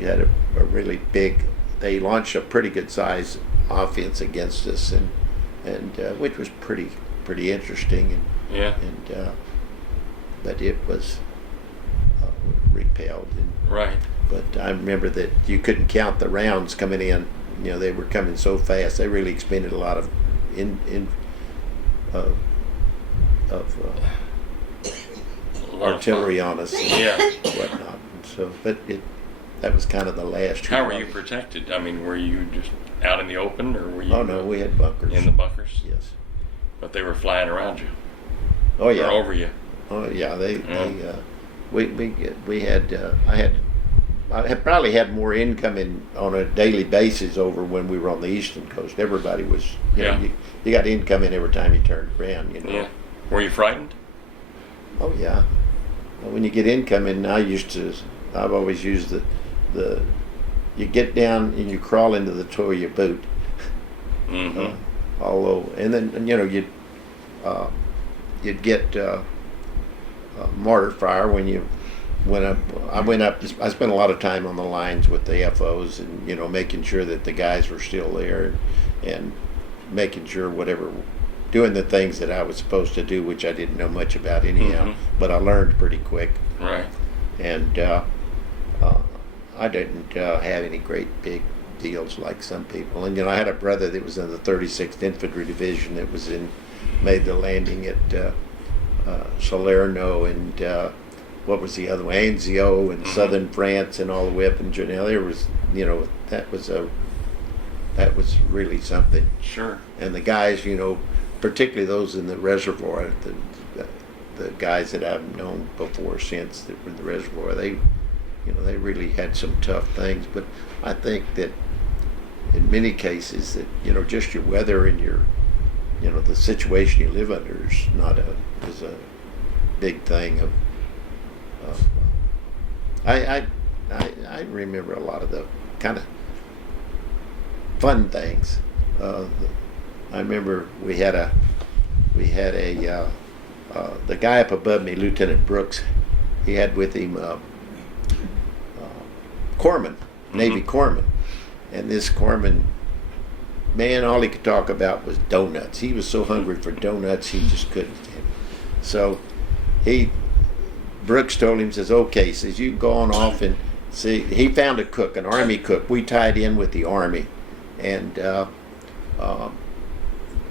had a really big. They launched a pretty good size offense against us, and which was pretty interesting, but it was repelled. Right. But I remember that you couldn't count the rounds coming in. You know, they were coming so fast. They really expended a lot of artillery on us and whatnot. And so, but that was kind of the last. How were you protected? I mean, were you just out in the open, or were you? Oh no, we had bunkers. In the bunkers. Yes. But they were flying around you. Oh yeah. Or over you. Oh yeah. I had probably had more income on a daily basis over when we were on the eastern coast. Everybody was, you got income in every time you turned around, Yeah. Were you frightened? Oh yeah. Well, when you get income in, I've always used you get down and you crawl into the toe of your boot. Mm-hmm. And then you'd get mortar fire when you went up. I spent a lot of time on the lines with the FOs and making sure that the guys were still there and making sure doing the things that I was supposed to do, which I didn't know much about anyhow, but I learned pretty quick. Right. And I didn't have any great big deals like some people. And I had a brother that was in the 36th Infantry Division that made the landing at Salerno and what was the other one? Anzio and southern France and all the way up in Janelle. There was, that was really something. Sure. And the guys, particularly those in the reservoir, the guys that I've known before since that were in the reservoir, they really had some tough things. But I think that in many cases that just your weather and your the situation you live under is a big thing. I remember a lot of the kind of fun things. I remember we had the guy up above me, Lieutenant Brooks. He had with him corpsman, Navy corpsman, and this corpsman, man, all he could talk about was donuts. He was so hungry for donuts, he just couldn't. So Brooks told him, says, okay, says, you go on off and see. He found a cook, an Army cook. We tied in with the Army, and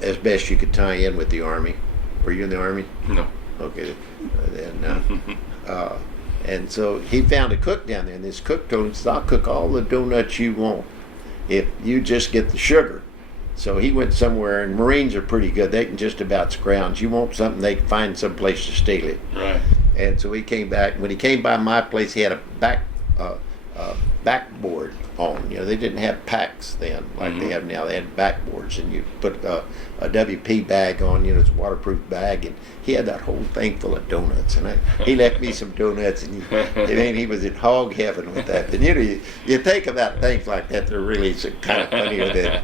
as best you could tie in with the Army. Were you in the Army? No. Okay. And so he found a cook down there, and this cook told him, says, I'll cook all the donuts you want if you just get the sugar. So he went somewhere, and Marines are pretty good. They can just about scrounge. You want something, they can find some place to steal it. Right. And so he came back. When he came by my place, he had a backboard on. They didn't have packs then like they have now. They had backboards, and you put a WP bag on. It's a waterproof bag, and he had that whole thing full of donuts. And he left me some donuts, and he was in hog heaven with that. And you think about things like that, they're really kind of funnier than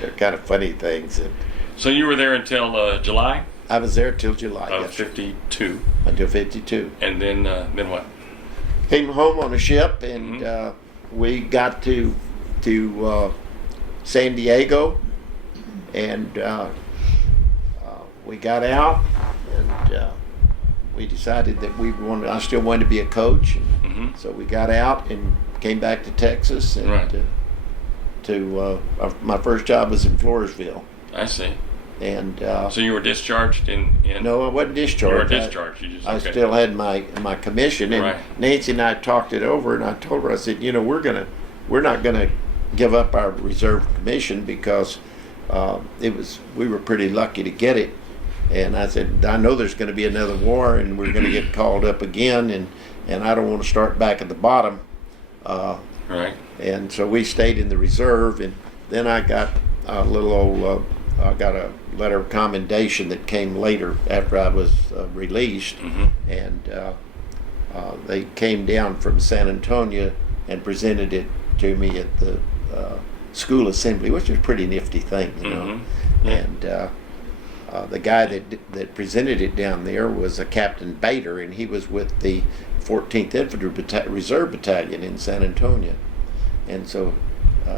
they're kind of funny things. And so you were there until July? I was there till July. Of yes, 52. Until 52. And then what? Came home on a ship, and we got to San Diego, and we got out, and we decided that I still wanted to be a coach, and so we got out and came back to Texas, and my first job was in Floresville. I see. And so you were discharged in No, I wasn't discharged. You were discharged. I still had my commission, and Nancy and I talked it over, and I told her, I said, we're not gonna give up our reserve commission because we were pretty lucky to get it. And I said, I know there's going to be another war, and we're going to get called up again, and I don't want to start back at the bottom. Right. And so we stayed in the reserve, and then I got a letter of commendation that came later after I was released, and they came down from San Antonio and presented it to me at the school assembly, which was a pretty nifty thing, And the guy that presented it down there was a Captain Bader, and he was with the 14th Infantry Reserve Battalion in San Antonio. And so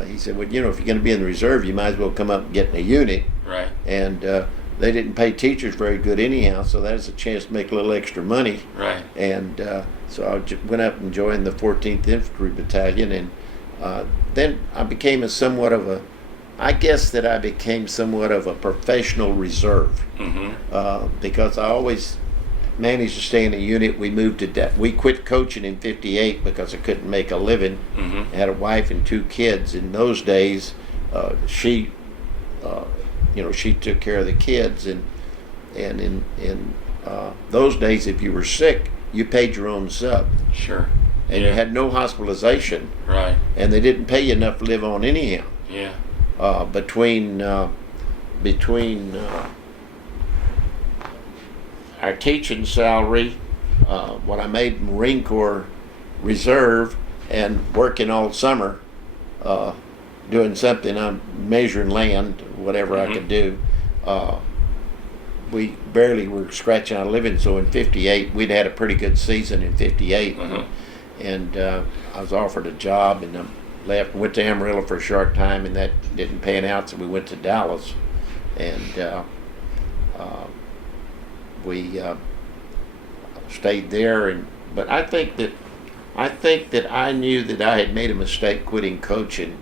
he said, well, if you're going to be in the reserve, you might as well come up and get in a unit. Right. And they didn't pay teachers very good anyhow, so that was a chance to make a little extra money. Right. And so I went up and joined the 14th Infantry Battalion, and then I became somewhat of a professional reserve, because I always managed to stay in a unit. We moved to we quit coaching in '58 because I couldn't make a living. Mm-hmm. I had a wife and 2 kids. In those days, she she took care of the kids, and in those days, if you were sick, you paid your own sub, Sure. and Yeah. you had no hospitalization, Right. and they didn't pay you enough to live on anyhow. Yeah. Between our teaching salary, what I made Marine Corps Reserve, and working all summer, doing something, I'm measuring land, whatever I could do. We barely were scratching our living. So in '58, we'd had a pretty good season in '58, and I was offered a job, and I left and went to Amarillo for a short time, and that didn't pan out, so we went to Dallas, and we stayed there. But I think that I knew that I had made a mistake quitting coaching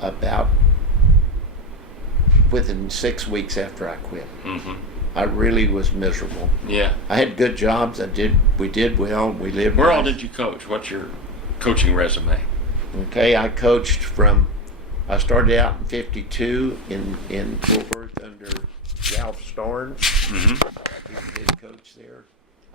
about within 6 weeks after I quit. Mm-hmm. I really was miserable. Yeah. I had good jobs. We did well. We lived. Where all nice. did you coach? What's your coaching resume? Okay, I coached I started out in '52 in Fort Worth under Ralph Storn. Mm-hmm. He was the head coach there.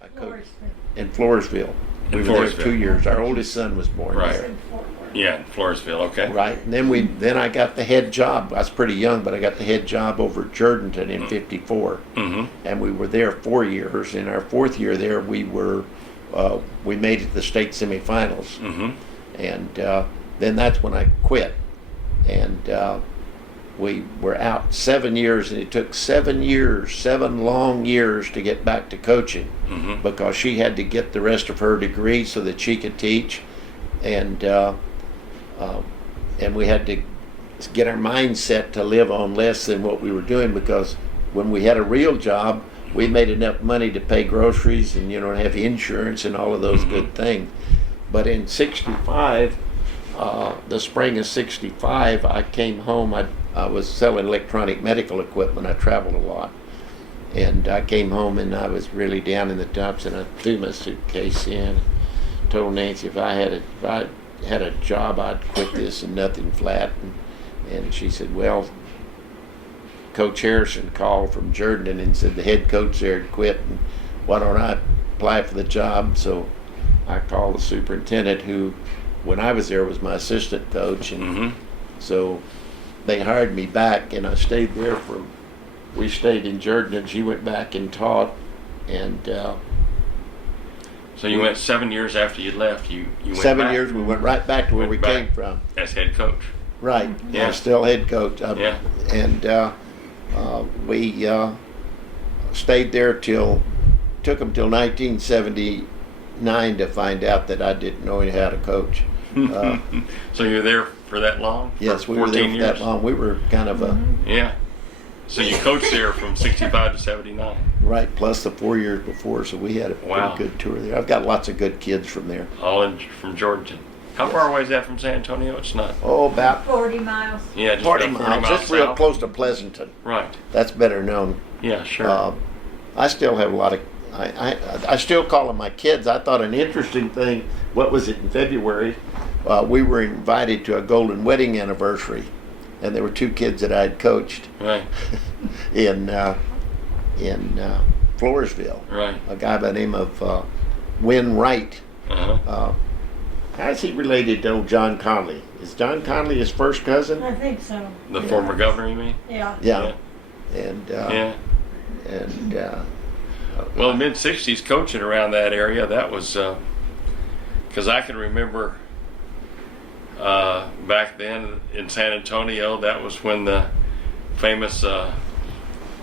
I coached Floresville. in Floresville. In We were there Floresville. 2 years. Our oldest son was born Right. It's there. in Fort Worth. Yeah, in Floresville. Okay. Right, and then I got the head job. I was pretty young, but I got the head job over at Jourdanton in '54, Mm-hmm. and we were there 4 years. In our 4th year there, we made it to the state semifinals, Mm-hmm. and then that's when I quit, and we were out 7 years, and it took 7 long years to get back to coaching, Mm-hmm. because she had to get the rest of her degree so that she could teach, and we had to get our mindset to live on less than what we were doing, because when we had a real job, we made enough money to pay groceries and have insurance and all of those good things. But in '65, the spring of '65, I came home. I was selling electronic medical equipment. I traveled a lot, and I came home and I was really down in the dumps, and I threw my suitcase in. Told Nancy if I had a job, I'd quit this and nothing flat. And she said, well, Coach Harrison called from Jourdanton and said the head coach there had quit, and why don't I apply for the job? So I called the superintendent, who, when I was there, was my assistant coach, and Mm-hmm. so they hired me back, and I stayed there we stayed in Jourdanton. She went back and taught, and So you went 7 years after you left. You went 7 back years, we went right back to where we Went back. came from. as head coach. Right. Yeah. I'm still head coach. Yeah. And we stayed there took them till 1979 to find out that I didn't know how to coach. So you were there for that long? Yes, For we were there 14 for that years? long. We were kind of Yeah. So you coached there from 65 to 79. right, plus the 4 years before, so we had a Wow. pretty good tour there. I've got lots of good kids from there. All from Jourdanton. How far away is that from San Antonio? It's not. Oh, about 40 miles. Yeah, just 40 about miles, just real south. close to Pleasanton. Right. That's better known. Yeah, sure. I still have a lot of. I still call them my kids. I thought an interesting thing. What was it in February? We were invited to a golden wedding anniversary, and there were 2 kids that I had coached right. in Floresville. Right. A guy by the name of Win Wright. Uh-huh. How's he related to old John Conley? Is John Conley his first cousin? I think so. The former governor, you mean? Yeah. Yeah. And Yeah. and Well, mid 60s coaching around that area, that was because I can remember back then in San Antonio, that was when the famous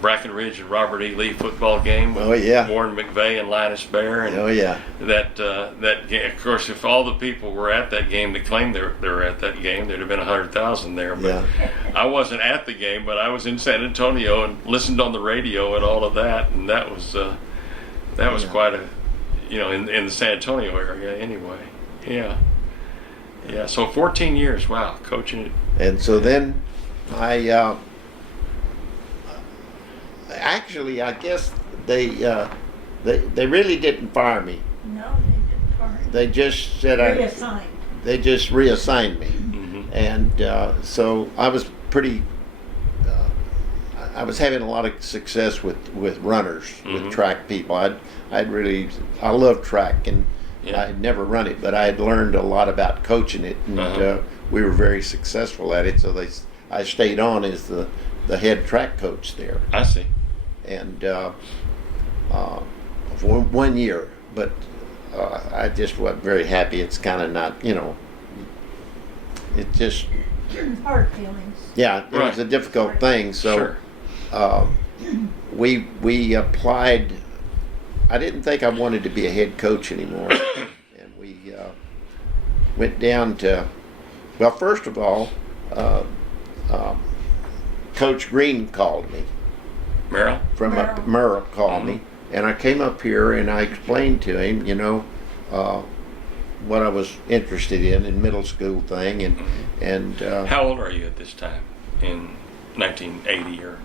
Brackenridge and Robert E. Lee football game with Oh, yeah. Warren McVeigh and Linus Bear. And oh yeah. that game, of course, if all the people were at that game that claimed they were at that game, there'd have been 100,000 there. But Yeah. I wasn't at the game, but I was in San Antonio and listened on the radio and all of that, and that was Yeah. quite a, in the San Antonio area anyway. Yeah. Yeah. So 14 years, wow, coaching it. And so then I actually, I guess they They really didn't fire me. No, they didn't fire you. They just said Reassigned. they just reassigned me. Mm-hmm. And so I was pretty. I was having a lot of success with runners, with track people. I love track, and I'd never run it, but I had learned a lot about coaching it, and we were very successll at it. So I stayed on as the head track coach there. I see. And for 1 year, but I just wasn't very happy. It's kind of not, it just. Hard feelings. Yeah, it was a difficult thing. So we applied. I didn't think I wanted to be a head coach anymore, and we went down to. Well, first of all, Coach Green called me. Merrill? Merrill called me, and I came up here and I explained to him, what I was interested in middle school thing, and How old are you at this time in 1980 or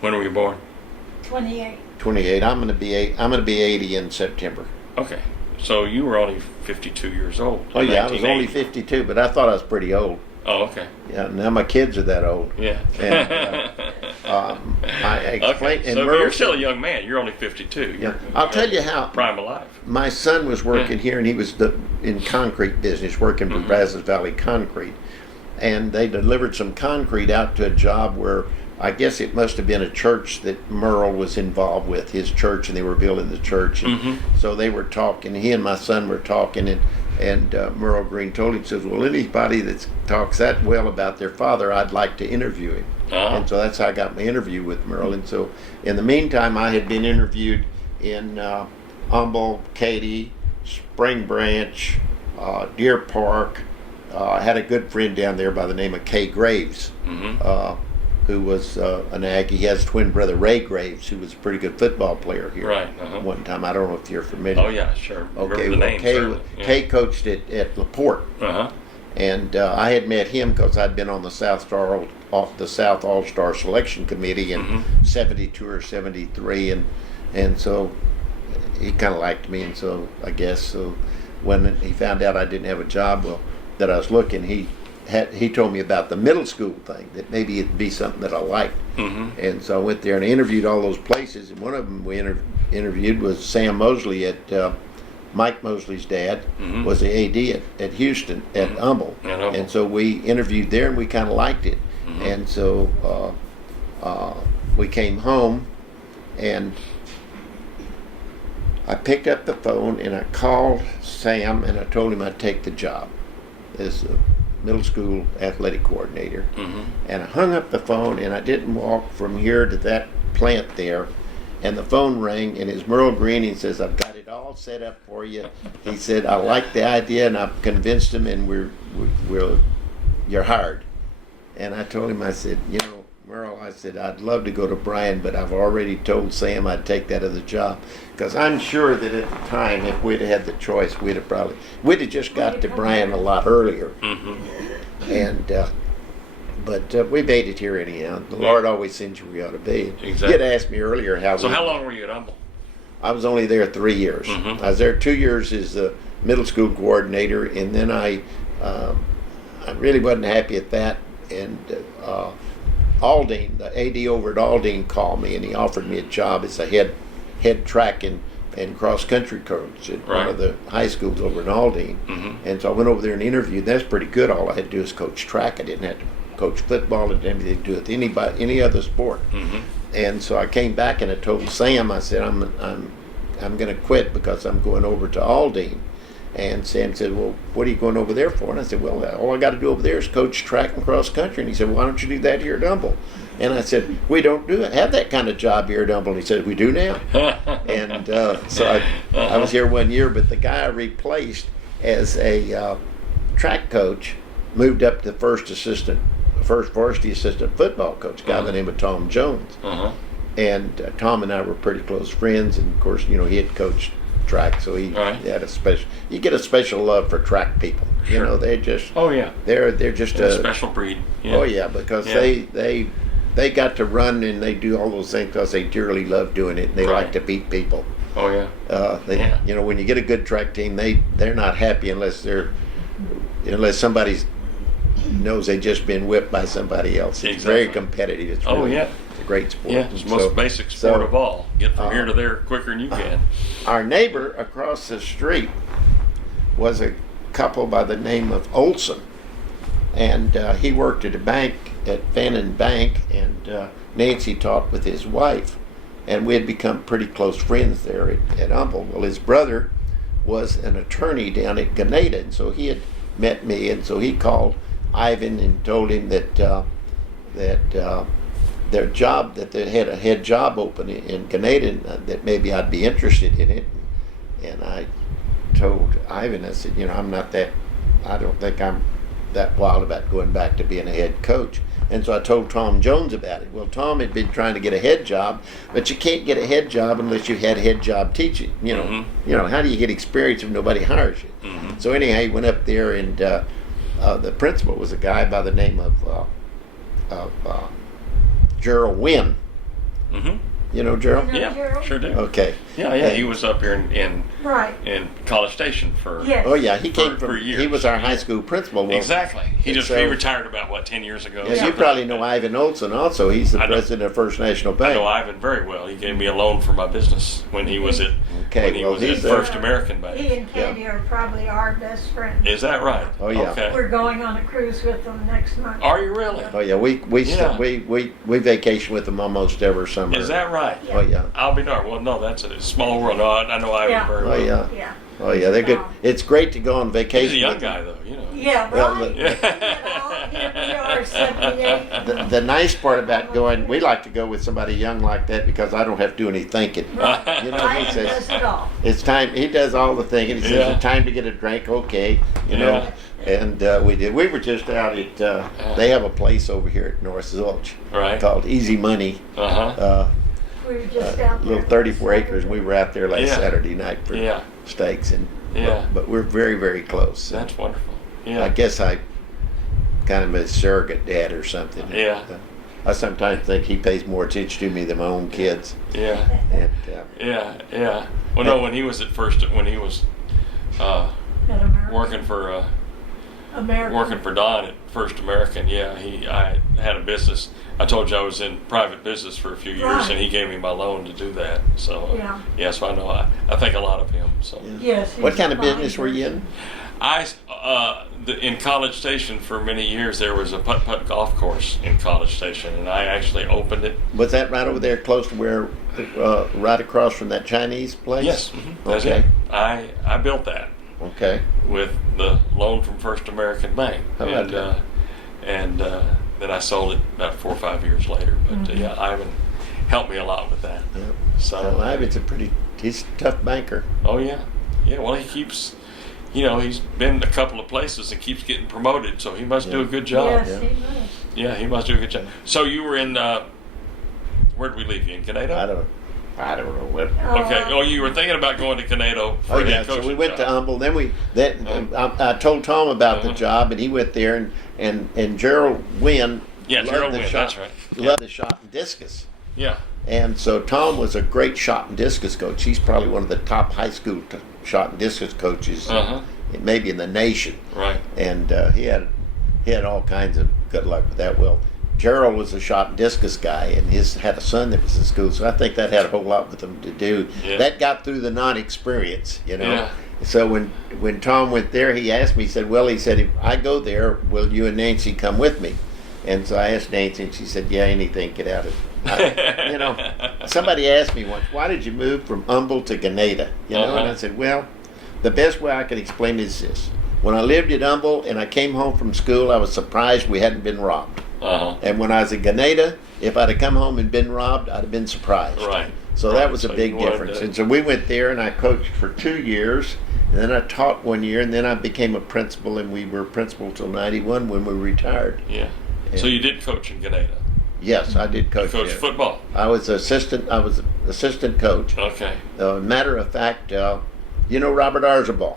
when were you born? 28. 28. I'm gonna be 80 in September. Okay, so you were only 52 years old. Oh yeah, I was 1980. only 52, but I thought I was pretty old. Oh, okay. Yeah, now my kids are that old. Yeah. And, I explained, Okay, and so Merle you're still a said- young man. You're only 52. Yeah, I'll tell you how. Prime of life. My son was working here, and he was in concrete business, working for Brazos Valley Concrete, and they delivered some concrete out to a job where I guess it must have been a church that Merle was involved with, his church, and they were building the church, and so they were talking. He and my son were talking, and Merle Green told him, says, "Well, anybody that talks that well about their father, I'd like to interview him." And so that's how I got my interview with Merle. And so in the meantime, I had been interviewed in Humboldt, Katy, Spring Branch, Deer Park. I had a good friend down there by the name of Kay Graves, who was an Aggie. He has a twin brother, Ray Graves, who was a pretty good football player here. Right. One time, I don't know if you're familiar. Oh yeah, sure. Remember Okay, the well, name, Kay, certainly. Yeah. Kay coached at LaPorte, and I had met him because I'd been on the South All-Star Selection Committee in '72 or '73, and so he kind of liked me, and so I guess so when he found out I didn't have a job, that I was looking, he told me about the middle school thing, that maybe it'd be something that I liked. And so I went there and I interviewed all those places, and one of them we interviewed was Sam Mosley at Mike Mosley's dad was the AD at Houston at Humboldt, and so we interviewed there and we kind of liked it, and so we came home and I picked up the phone and I called Sam and I told him I'd take the job as a middle school athletic coordinator. And I hung up the phone and I didn't walk from here to that plant there, and the phone rang and it's Merle Green. He says, "I've got it all set up for you." He said, "I like the idea and I've convinced him, and you're hired." And I told him, I said, Merle, I said, "I'd love to go to Bryan, but I've already told Sam I'd take that other job." Because I'm sure that at the time, if we'd had the choice, we'd have just got to Bryan a lot earlier. And but we made it here anyhow. The Lord always sends you where you ought to be. Exactly. You had asked me earlier how. So how long were you at Humboldt? I was only there 3 years. I was there 2 years as a middle school coordinator, and then I really wasn't happy at that. And Aldine, the AD over at Aldine, called me and he offered me a job as a head track and cross country coach at one of the high schools over in Aldine. And so I went over there and interviewed. That's pretty good. All I had to do was coach track. I didn't have to coach football. I didn't have anything to do with any other sport. And so I came back and I told Sam, I said, I'm going to quit because I'm going over to Aldine. And Sam said, "Well, what are you going over there for?" And I said, "Well, all I got to do over there is coach track and cross country." And he said, "Why don't you do that here at Humboldt?" And I said, "We don't have that kind of job here at Humboldt." And he said, "We do now." And so I was here 1 year, but the guy I replaced as a track coach moved up to first varsity assistant football coach, a guy by the name of Tom Jones. And Tom and I were pretty close friends, and of course, he had coached track, so he had you get a special love for track people. They're just they're just a special breed. Oh yeah, because they they got to run and they do all those things because they dearly love doing it and they Right. like to beat people. Oh yeah. They, you know, when you get a good track team, they're not happy unless somebody knows they've just been whipped by somebody else. It's very Exactly. competitive. It's Oh really, yeah. it's a great sport. Yeah, it's the most basic sport of all. Get from here to there quicker than you can. Our neighbor across the street was a couple by the name of Olson, and he worked at a bank at Fannin Bank, and Nancy taught with his wife, and we had become pretty close friends there at Humble. Well, his brother was an attorney down at Grenada, and so he had met me, and so he called Ivan and told him that their job, that they had a head job open in Grenada, and that maybe I'd be interested in it. And I told Ivan, I said, you know, I don't think I'm that wild about going back to being a head coach. And so I told Tom Jones about it. Well, Tom had been trying to get a head job, but you can't get a head job unless you had head job teaching. You know, you know, how do you get experience if nobody hires you? So anyhow, he went up there, and the principal was a guy by the name of Gerald Wynn. You know Gerald? You know Yeah, Gerald? sure do. Okay. Yeah, he was up here in Right. College Station for Yes. Oh yeah, he came For from. years. He was our high school principal. Well, exactly. He So- retired about 10 years ago. Yeah, you something probably like know that. Ivan Olson also. He's the I know. president of First National I Bank. know Ivan very well. He gave me a loan for my business when he was at Okay, when he well, was at he's First He American Bank. and Candy are probably our best friends. Is that right? Oh, yeah. Okay. We're going on a cruise with them next month. Are you really? Oh yeah, we Yeah. we vacation with them almost every summer. Is that right? Oh yeah. I'll be darned. Well, no, that's a small world. No, I know Ivan Yeah. very Oh well. yeah. Yeah. Oh yeah, they're good. Wow. It's great to go on vacation. He's a young with them. guy, though. You know. Yeah, Well, right. Yeah. Here we are, 78. The nice part about going, we like to go with somebody young like that because I don't have to do any thinking. Right. You know, Right, he says does it all. it's time. He does all the thinking. He says Yeah. it's time to get a drink. Okay, you know. And we did. We were just out at. They have a place over here at North Zilch Right. called Easy Money. Uh-huh. We were just out there. Little 34 acres. We were out there last Yeah. Saturday night for Yeah. steaks, and Yeah. but we're very, very close. That's wonderful. Yeah. I guess I kind of a surrogate dad or something. Yeah. I sometimes think he pays more attention to me than my own kids. Yeah. And, Yeah. Well, no, when he was At America. working for Don at First American, I had a business. I told you I was in private business for a few years, Right. and he gave me my loan to do that. So Yeah. so I know I think a lot of him. So Yes. what he's kind of fine. business were you in? In College Station for many years there was a putt-putt golf course in College Station, and I actually opened it. Was that right over there, close to where, right across from that Chinese place? Yes, that's Okay. it. I built that Okay. with the loan from First American Bank, How about and then I sold it about 4 or 5 years later. But yeah, Ivan helped me a lot with that. Yeah. So Well, Ivan's he's a tough banker. oh yeah. Well, he keeps. He's been a couple of places and keeps getting promoted, so he must do a good job. Yes, Yeah. he must. Yeah, he must do a good job. So you were in, where'd we leave you, in Canado? I don't know what. Okay. Oh, you were thinking about going to Canado for Oh a yeah, head so coaching we went to job. Humble. Then I told Tom about the job, and he went there, and Gerald Wynn. Yeah, loved Gerald the Wynn, shot- that's right. Loved the shot and discus, Yeah. and so Tom was a great shot and discus coach. He's probably one of the top high school shot and discus coaches, maybe in the nation. Right. And he had all kinds of good luck with that. Well, Gerald was a shot and discus guy, and had a son that was in school, so I think that had a whole lot with him to do. Yeah. That got through the non-experience, you know. Yeah. So when Tom went there, he asked me. He said, if I go there, will you and Nancy come with me? And so I asked Nancy, and she said, yeah, anything, get out of it. Somebody asked me once, why did you move from Humble to Grenada? And I said, well, the best way I can explain it is this. When I lived at Humble and I came home from school, I was surprised we hadn't been robbed. And when I was in Grenada, if I'd have come home and been robbed, I'd have been surprised. Right. So Right. that was a So big you wanted difference. to- And so we went there, and I coached for 2 years, and then I taught 1 year, and then I became a principal, and we were principal till 91 when we retired. Yeah. So you did coach in Grenada. Yes, I did coach Coach there. football. I was assistant coach. Okay. Matter of fact, you know Robert Arzabal.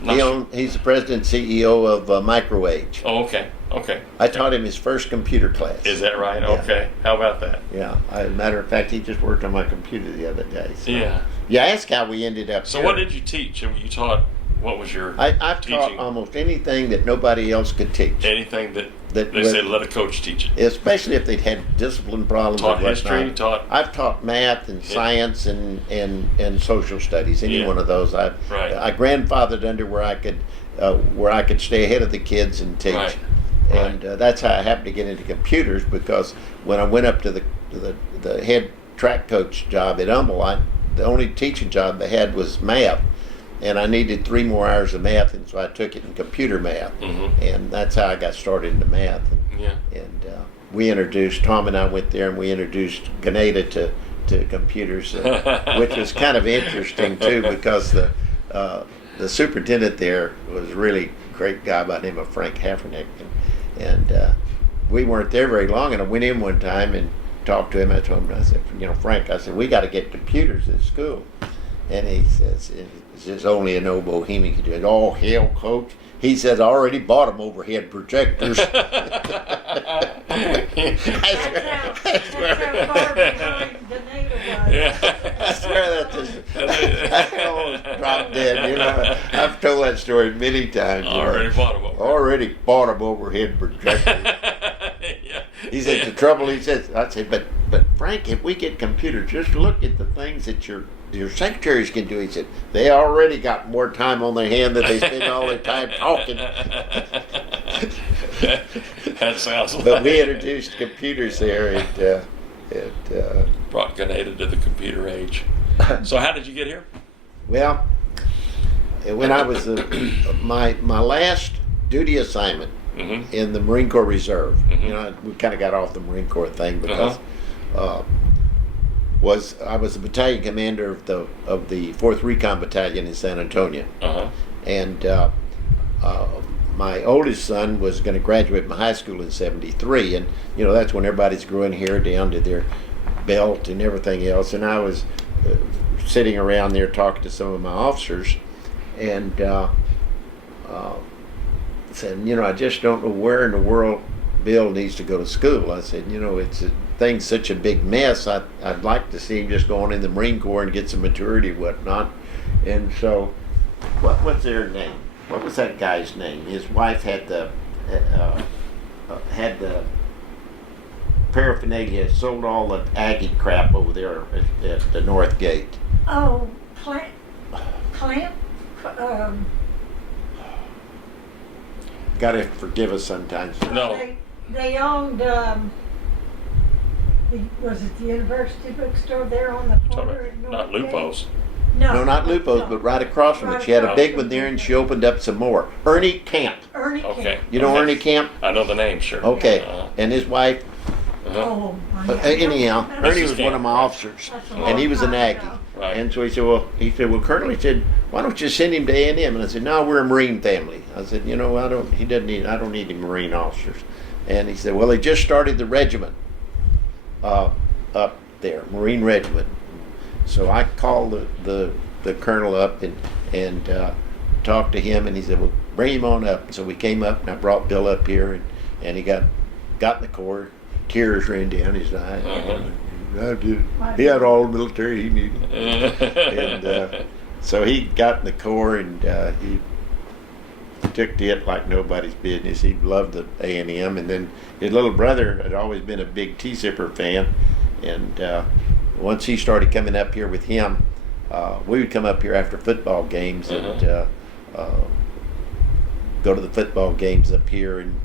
Not sure. He's the president and CEO of Microwave. Oh, okay. Okay. I taught him his first computer class. Is that right? Yeah. Okay. How about that? Yeah. As a matter of fact, he just worked on my computer the other day. So. Yeah. Yeah, ask how we ended up So here. what did you teach? I mean, you taught, what was your I've teaching? taught almost anything that nobody else could teach. Anything that That they was- said let a coach teach it. Especially if they'd had discipline problems. Taught or history, whatnot. taught- I've taught math and Yeah. science and social studies. Any Yeah. one of those. I grandfathered under where I could stay ahead of the kids and teach. Right. And that's how I happened to get into computers, because when I went up to the head track coach job at Humble, the only teaching job they had was math. And I needed 3 more hours of math, and so I took it in computer math. Mm-hmm. And that's how I got started into math. Yeah. And Tom and I went there and we introduced Grenada to computers, which was kind of interesting too, because the superintendent there was a really great guy by the name of Frank Hafernick. And we weren't there very long, and I went in one time and talked to him. I told him, I said, Frank, I said, we got to get computers at school. And he says, it's just only an old bohemian could do it. Oh, hell, coach. He says, I already bought them overhead projectors. That's how far behind the native was. Yeah. I swear I almost dropped dead. I've told that story many times. Already bought them over. Already bought them overhead projectors. Yeah. He said, the trouble, I said, but Frank, if we get computers, just look at the things that your secretaries can do. He said, they already got more time on their hand than they spend all their time talking. That sounds like. But we introduced computers there Brought Grenada to the computer age. So how did you get here? well, when I was my last duty assignment Mm-hmm. in the Marine Corps Reserve, Mhm. we kind of got off the Marine Corps thing because I was the battalion commander of the 4th Recon Battalion in San Antonio, Uh-huh. and my oldest son was going to graduate from high school in '73, and that's when everybody's growing hair down to their belt and everything else, and I was sitting around there talking to some of my officers, and said, I just don't know where in the world Bill needs to go to school. I said, thing's such a big mess. I'd like to see him just go on in the Marine Corps and get some maturity and whatnot. And so, what's their name? What was that guy's name? His wife had the paraphernalia, sold all the Aggie crap over there at the North Gate. Oh, Clamp? Got to forgive us sometimes. No. They owned, was it the University Bookstore there on the corner at North Not Gate? Lupo's. No, not Lupo's, but right across from it. She had a big one there, and she opened up some more. Ernie Camp. Ernie Camp. Okay. You know Okay. Ernie Camp? I know the name, sure. Okay. Uh-huh. And his wife. Uh-huh. Oh, my Anyhow, God. Ernie Mrs. was one of my Camp. officers, That's a and he long was an time Aggie. ago. Right. And so he said, well, Colonel, he said, why don't you send him to A&M? And I said, no, we're a Marine family. I said, I don't need any Marine officers. And he said, well, they just started the regiment up there, Marine Regiment. So I called the colonel up and talked to him, and he said, well, bring him on up. So we came up, and I brought Bill up here, and he got in the Corps. Tears ran down his eyes. He had all the military he needed. And so he got in the Corps, and he took to it like nobody's business. He loved the A&M, and then his little brother had always been a big T-Zipper fan, and once he started coming up here with him, we would come up here after football games and go to the football games up here and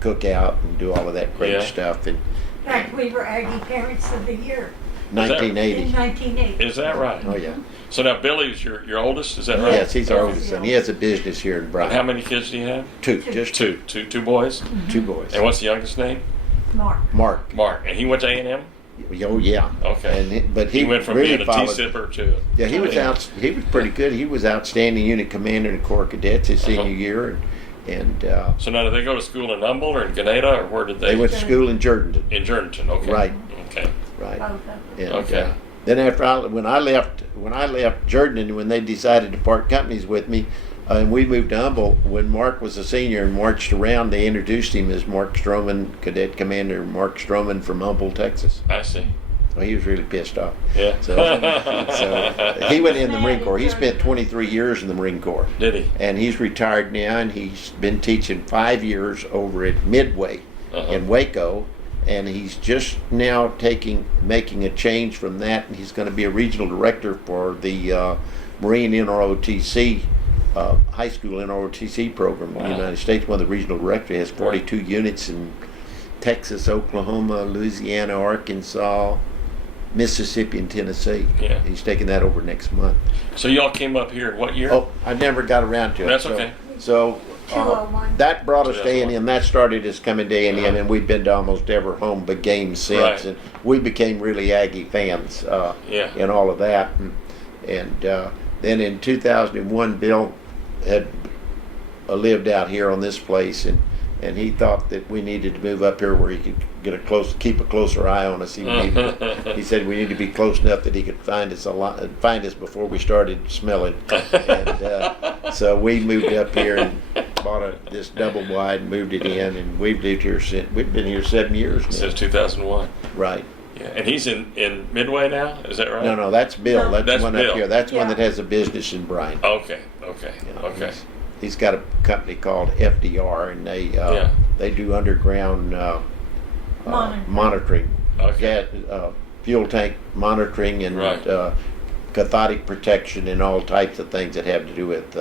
cook out and do all of that great stuff. And In fact, we were Aggie Parents of the Year 1980. in 1980. Is that right? Oh yeah. So now Billy's your oldest, is that right? Yes, he's our Yeah. oldest son. He has a business here in And Brighton. how many kids do you have? Two, just two. Two boys? Two boys. And what's the youngest name? Mark. Mark. Mark. And he went to A&M? Oh yeah. Okay. But He went from really being a followed. T-Zipper to... Yeah, he was He was pretty good. He was outstanding unit commander in the Corps Cadets his senior year, and So now, did they go to school in Humble or in Grenada, or where did they? they went to school in Jordanton. In Jordanton, okay. Right. Okay. Right. Both of them. And, Okay. then when I left Jordan, and when they decided to part companies with me, And we moved to Humboldt when Mark was a senior and marched around. They introduced him as Mark Stroman, Cadet Commander Mark Stroman from Humboldt, Texas. I see. Well, he was really pissed off. Yeah. So he went in the Marine Corps. He spent 23 years in the Marine Corps. Did he? And he's retired now, and he's been teaching 5 years over at Midway in Waco. And he's just now making a change from that, and he's going to be a regional director for the Marine NROTC, high school NROTC program in the United States. One of the regional directors has 42 units in Texas, Oklahoma, Louisiana, Arkansas, Mississippi, and Tennessee. Yeah. He's taking that over next month. So y'all came up here in what year? Oh, I never got around to it. That's okay. So 201. that brought us to A&M. That started us coming to A&M, and we've been to almost every home but games since. Right. And we became really Aggie fans in all of that. And then in 2001, Bill had lived out here on this place, and he thought that we needed to move up here where he could keep a closer eye on us. He said we need to be close enough that he could find us before we started smelling. And so we moved up here and bought this double wide, and moved it in, and we've lived here since. We've been here 7 years now. Since 2001. Right. Yeah, and he's in Midway now. Is that right? No, that's Bill. No. That's the one Bill. up here. That's one Yeah. that has a business in Bryan. Okay. You know, Okay. He's got a company called FDR, and they do underground monitoring, Okay. fuel tank monitoring, and Right. cathodic protection, and all types of things that have to do with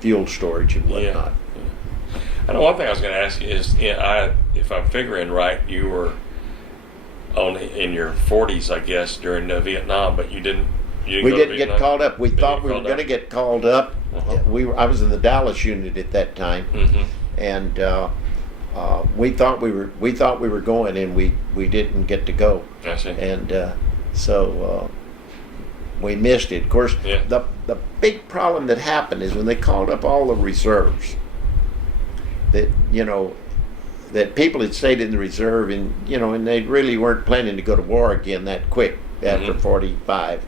fuel storage and whatnot. I know one thing I was going to ask you is, if I'm figuring right, you were only in your 40s, I guess, during Vietnam, but you didn't. We go to didn't get Vietnam? called up. We Didn't thought get we were called going to up? get called up. Uh-huh. I was in the Dallas unit at that time, and we thought we were going, and we didn't get to go. I see. And so we missed it. Of course, Yeah. the big problem that happened is when they called up all the reserves, that people had stayed in the reserve, and and they really weren't planning to go to war again that quick after 45,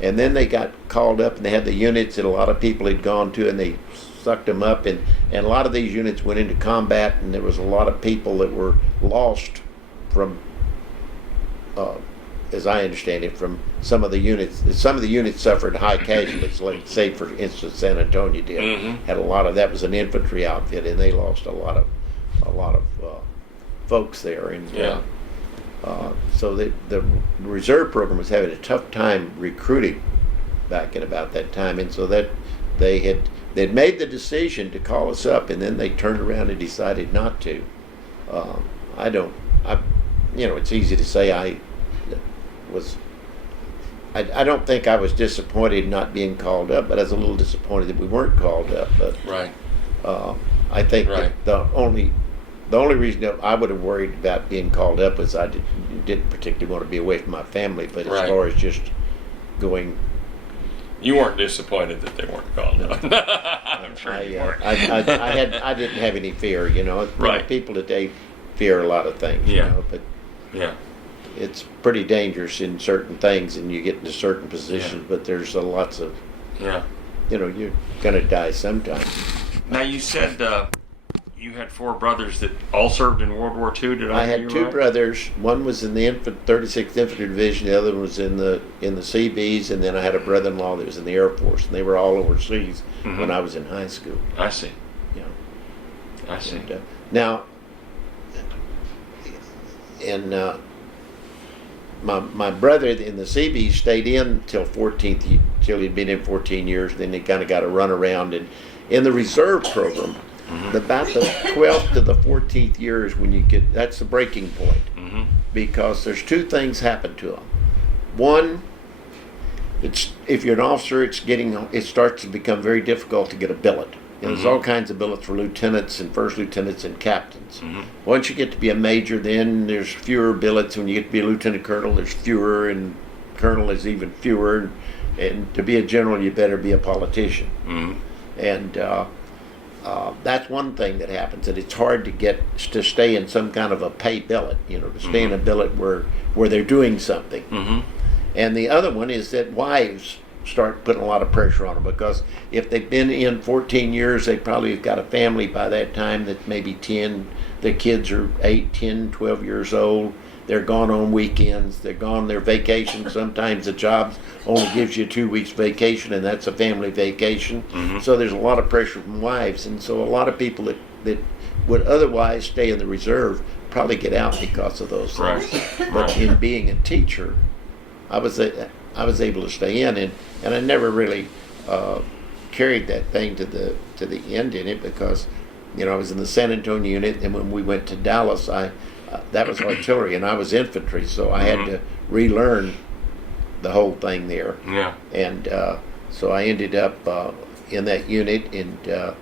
and then they got called up, and they had the units that a lot of people had gone to, and they sucked them up, and a lot of these units went into combat, and there was a lot of people that were lost from, as I understand it, from some of the units. Some of the units suffered high casualties, like say for instance San Antonio did. Had a lot of that was an infantry outfit, and they lost a lot of folks there, and so the reserve program was having a tough time recruiting back in about that time, and so that they'd made the decision to call us up, and then they turned around and decided not to. It's easy to say I don't think I was disappointed not being called up, but I was a little disappointed that we weren't called up. But Right. I think Right. that the only reason that I would have worried about being called up was I didn't particularly want to be away from my family. But as Right. far as just going, You weren't disappointed that they weren't called up. I'm sure you weren't. I didn't have any fear. Right. People today fear a lot of things. Yeah. But Yeah. it's pretty dangerous in certain things, and you get into certain positions. But there's lots of, Yeah. you're gonna die sometime. Now you said you had 4 brothers that all served in World War II. Did I I hear had you 2 right? brothers. One was in the 36th Infantry Division. The other one was in the Seabees, and then I had a brother-in-law that was in the Air Force, and they were all overseas when I was in high school. I see. Yeah. I see. And, now, and my brother in the Seabees stayed in till he'd been in 14 years. Then he kind of got a run around, and in the reserve program. About the 12th to the 14th year is when that's the breaking point, because there's 2 things happen to them. One, if you're an officer, it starts to become very difficult to get a billet. And there's all kinds of billets for lieutenants and first lieutenants and captains. Once you get to be a major, then there's fewer billets. When you get to be a lieutenant colonel, there's fewer, and colonel is even fewer. And to be a general, you better be a politician. And that's one thing that happens, that it's hard to stay in some kind of a pay billet, to stay in a billet where they're doing something. And the other one is that wives start putting a lot of pressure on them, because if they've been in 14 years, they probably have got a family by that time that maybe 10, their kids are 8, 10, 12 years old. They're gone on weekends. They're gone their vacation. Sometimes the job only gives you 2 weeks vacation, and that's a family vacation. So there's a lot of pressure from wives, and so a lot of people that would otherwise stay in the reserve probably get out because of those things. Right. But in being a teacher, I was able to stay in, and I never really carried that thing to the end in it, because I was in the San Antonio unit, and when we went to Dallas, that was artillery, and I was infantry, so I had to relearn the whole thing there. Yeah. And so I ended up in that unit, and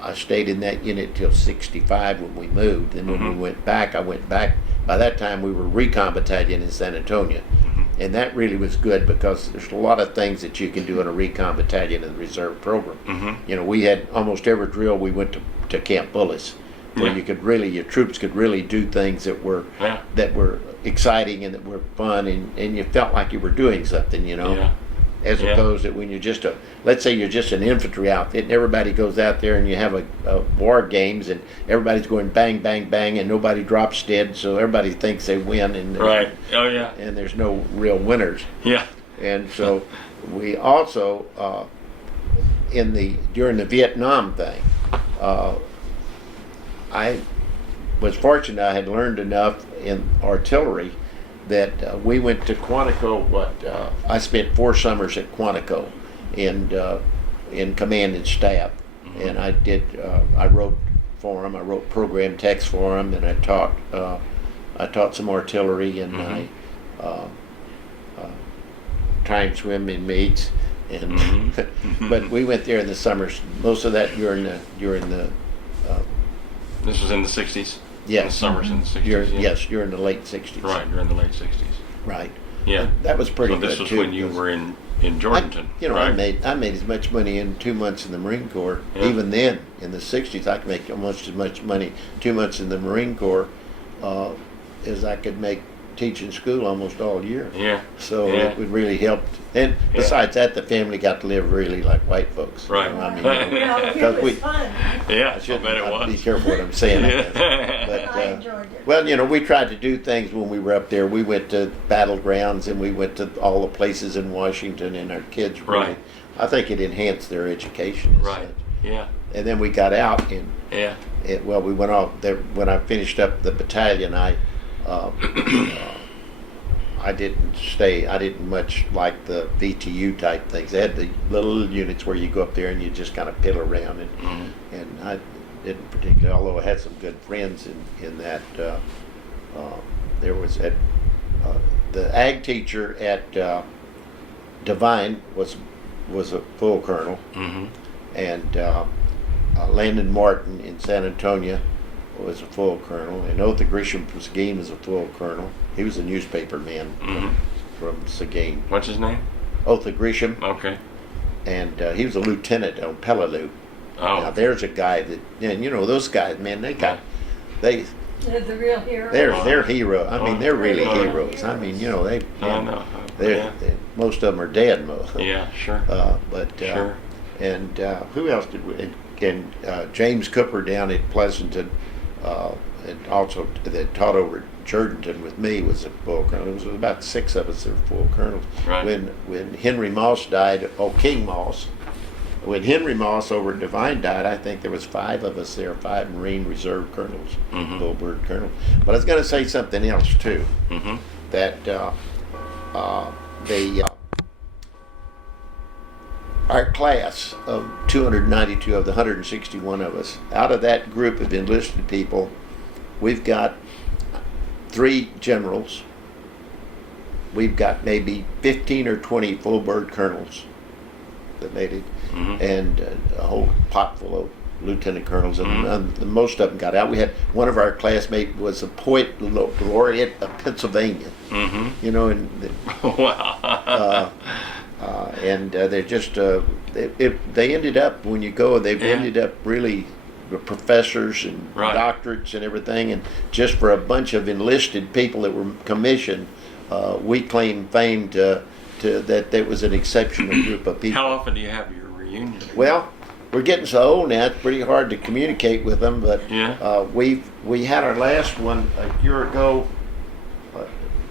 I stayed in that unit till 65 when we moved. And when we went back, I went back. By that time, we were recon battalion in San Antonio. And that really was good, because there's a lot of things that you can do in a recon battalion in the reserve program. We had almost every drill we went to Camp Bullis, where your troops could really do things that were exciting and that were fun, and you felt like you were doing something, as opposed to when you're just let's say you're just an infantry outfit, and everybody goes out there and you have a war games, and everybody's going bang, bang, bang, and nobody drops dead, so everybody thinks they win, and and there's no real winners. And so we also during the Vietnam thing, I was fortunate. I had learned enough in artillery that we went to Quantico. I spent 4 summers at Quantico in command and staff, and I wrote for them. I wrote program text for them, and I taught some artillery, and I time swim in meets, and but we went there in the summers. Most of that during the This was in the 60s? Yes. In the summers in the 60s? Yes, during the late 60s. Right, during the late 60s. Right. Yeah. That was pretty good, too. So this was when you were in Jordanton, right? I made as much money in 2 months in the Marine Corps. Yeah. Even then, in the 60s, I could make almost as much money 2 months in the Marine Corps as I could make teaching school almost all year. Yeah. So it would really help. And besides that, the family got to live really like white folks. Right. It was fun. Yeah, I should bet it was. be careful what I'm saying. I guess. I But, enjoyed it. well, we tried to do things when we were up there. We went to battlegrounds, and we went to all the places in Washington, and our kids really, Right. I think it enhanced their education. As Right. such. Yeah. And then we got out, and Yeah. we went off there. When I finished up the battalion, I didn't stay. I didn't much like the VTU type things. They had the little units where you go up there and you just kind of piddle around, and I didn't particularly. Although I had some good friends in that. There was the ag teacher at Divine was a full colonel, and Landon Martin in San Antonio was a full colonel, and Otha Grisham from Seguin was a full colonel. He was a newspaper man from Seguin. What's his name? Otha Grisham. Okay. And he was a lieutenant on Peleliu. Oh. Now there's a guy that, and those guys, man, they're The real hero. they're heroes. I mean, they're really heroes. I mean, most of them are dead. Yeah, sure. Sure. And who else did we? And James Cooper down at Pleasanton, and also that taught over at Jordanton with me, was a full colonel. It was about 6 of us that were full colonels. Right. When Henry Moss died, King Moss, when Henry Moss over at Divine died, I think there was 5 of us there, 5 Marine Reserve colonels, full bird colonels. But I was going to say something else too. That our class of 292 of the 161 of us, out of that group of enlisted people, we've got 3 generals. We've got maybe 15 or 20 full bird colonels that made it, and a whole pot full of lieutenant colonels, and most of them got out. We had one of our classmates was a poet laureate of Pennsylvania. Wow. And they're just they ended up, when you go, they've ended up really professors and doctorates and everything, and just for a bunch of enlisted people that were commissioned, we claim fame to that was an exceptional group of people. How often do you have your reunion? Well, we're getting so old now; it's pretty hard to communicate with them. But Yeah. we had our last one a year ago.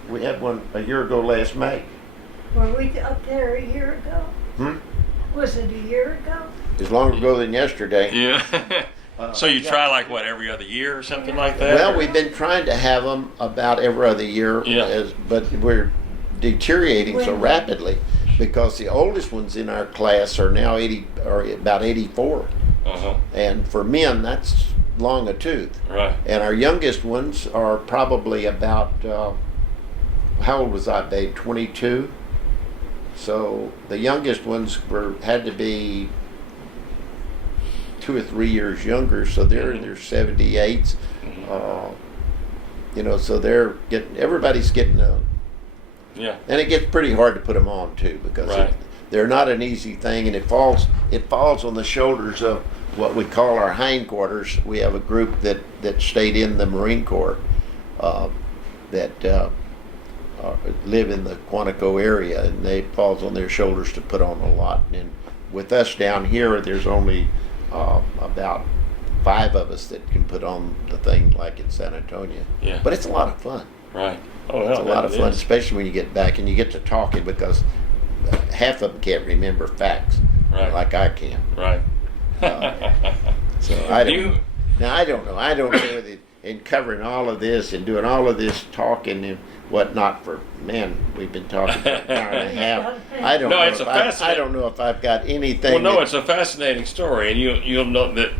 We had one a year ago last May. Were we up there a year ago? Hmm? Was it a year ago? It's longer ago than yesterday. Yeah. So you try like what, every other year or something like that? Well, we've been trying to have them about every other year, Yeah. but we're deteriorating so When- rapidly because the oldest ones in our class are now 80 or about 84, Uh-huh. and for men that's long a tooth. Right. And our youngest ones are probably about how old was I, babe? 22. So the youngest ones had to be 2 or 3 years younger, so they're in their 78s. So they're everybody's getting Yeah. and it gets pretty hard to put them on too because Right. they're not an easy thing, and it falls on the shoulders of what we call our hindquarters. We have a group that stayed in the Marine Corps that live in the Quantico area, and it falls on their shoulders to put on a lot. And with us down here, there's only about 5 of us that can put on the thing like in San Antonio. Yeah. But it's a lot of fun. Right. Oh, It's hell, a lot of that fun, is. especially when you get back and you get to talking because half of them can't remember facts Right. like I can. Right. So I don't. You- Now I don't know. I don't know that in covering all of this and doing all of this talking and whatnot for we've been talking for an hour and a half. I don't No, know. it's If a I fascinating- don't know if I've got anything. Well, no, that- it's a fascinating story, and you'll know that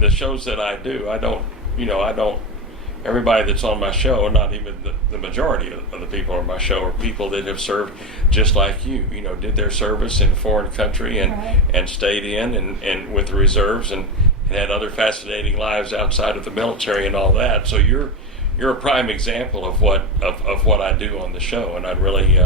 the shows that I do, I don't. Everybody that's on my show, not even the majority of the people on my show, are people that have served just like you. Did their service in a foreign country and Right. and stayed in and with the reserves and had other fascinating lives outside of the military and all that. So you're a prime example of what I do on the show, and I really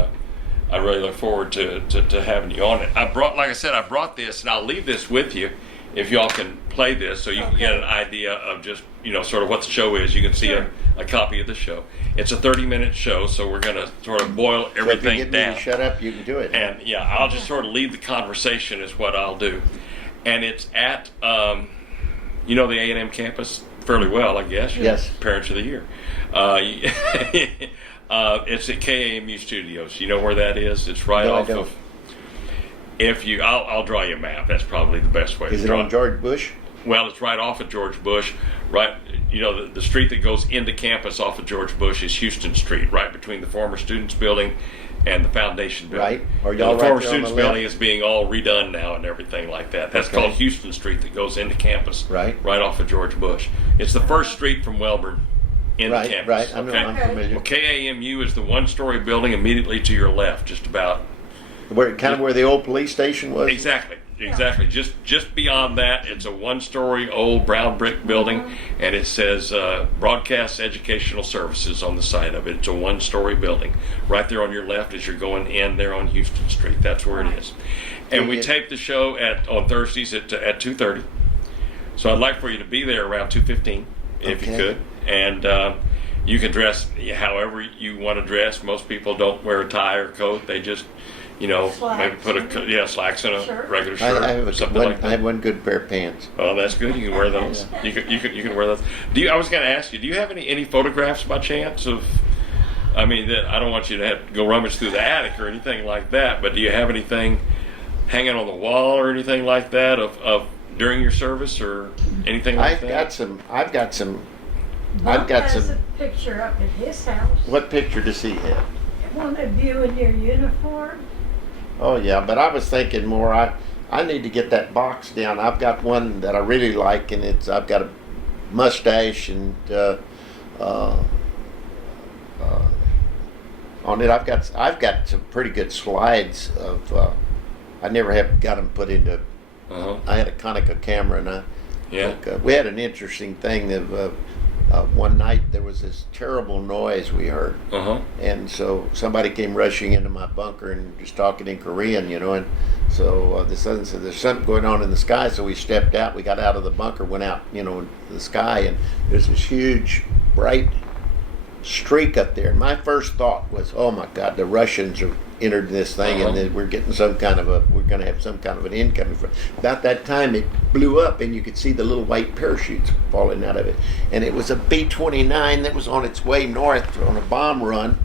look forward to having you on it. Like I said, I brought this, and I'll leave this with you if y'all can play this, so you can get an idea of just sort of what the show is. You can see Sure. a copy of the show. It's a 30-minute show, so we're going to sort of boil so if you everything get me down. to shut up, you can do it. And yeah, I'll just sort of lead the conversation is what I'll do. And it's at, the A&M campus fairly well, I guess. Yes. Parents of the Year. It's at KAMU Studios. You know where that is? It's right No, I off don't. of. I'll draw you a map. That's probably the best way. Is to it draw on George Bush? Well, it's right off of George Bush. Right, the street that goes into campus off of George Bush is Houston Street, right between the former students building and the foundation building. Right. Are And y'all the right former there on students the building left? is being all redone now and everything like that. That's Okay. called Houston Street that goes into campus. Right. Right off of George Bush. It's the first street from Welborn into Right. campus. Right. I'm okay? familiar. Well, KAMU is the one-story building immediately to your left, just about. Where the old police station was. Exactly. Just beyond that, it's a one-story old brown brick building, and it says Broadcast Educational Services on the side of it. It's a one-story building. Right there on your left as you're going in there on Houston Street. That's where it is. And we tape the show on Thursdays at 2:30. So I'd like for you to be there around 2:15 if you Okay. could. And you can dress however you want to dress. Most people don't wear a tie or coat. They just maybe Slacks. put slacks and a Shirt. regular shirt, I have something like I that. have one good pair of pants. Oh, that's good. You can wear those. You can wear those. I was going to ask you, do you have any photographs by chance of? I mean, that I don't want you to have to go rummage through the attic or anything like that. But do you have anything hanging on the wall or anything like that of during your service or anything like I've that? got some. I've got Bob has some. a picture up at his house. What picture does he have? One of you in your uniform. Oh yeah, but I was thinking more. I need to get that box down. I've got one that I really like, and I've got a mustache and on it. I've got some pretty good slides of. I never have got them put into. Uh-huh. I had a Konica camera, and Yeah. we had an interesting thing. One night there was this terrible noise we heard. Uh-huh. And so somebody came rushing into my bunker and just talking in Korean, and so the son said, there's something going on in the sky. So we stepped out, we got out of the bunker, went out, into the sky, and there's this huge, bright streak up there. And my first thought was, oh my God, the Russians are entered this thing, and that we're getting we're going to have some kind of an income. About that time, it blew up, and you could see the little white parachutes falling out of it. And it was a B-29 that was on its way north on a bomb run,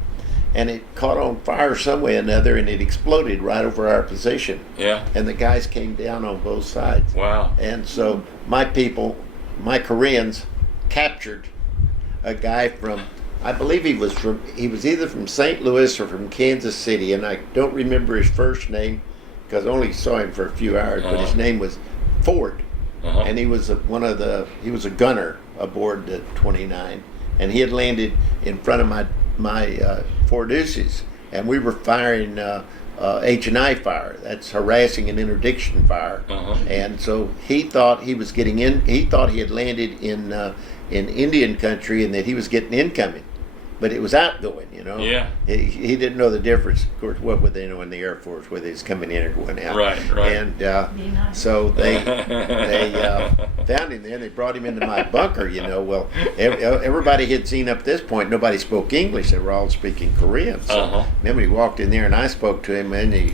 and it caught on fire some way or another, and it exploded right over our position. Yeah. And the guys came down on both sides. Wow. And so my Koreans, captured a guy from, I believe he was either from St. Louis or from Kansas City, and I don't remember his first name because I only saw him for a few hours, but his name was Ford. And he was he was a gunner aboard the 29, and he had landed in front of my Ford Thisis, and we were firing H&I fire. That's harassing and interdiction fire. And so he thought he was getting in. He thought he had landed in Indian country and that he was getting incoming, but it was outgoing. Yeah. He didn't know the difference. Of course, what would they know in the Air Force whether he's coming in or going out? Right. And so they found him there. And they brought him into my bunker. Well, everybody had seen up this point. Nobody spoke English. They were all speaking Korean. So then we walked in there, and I spoke to him, and he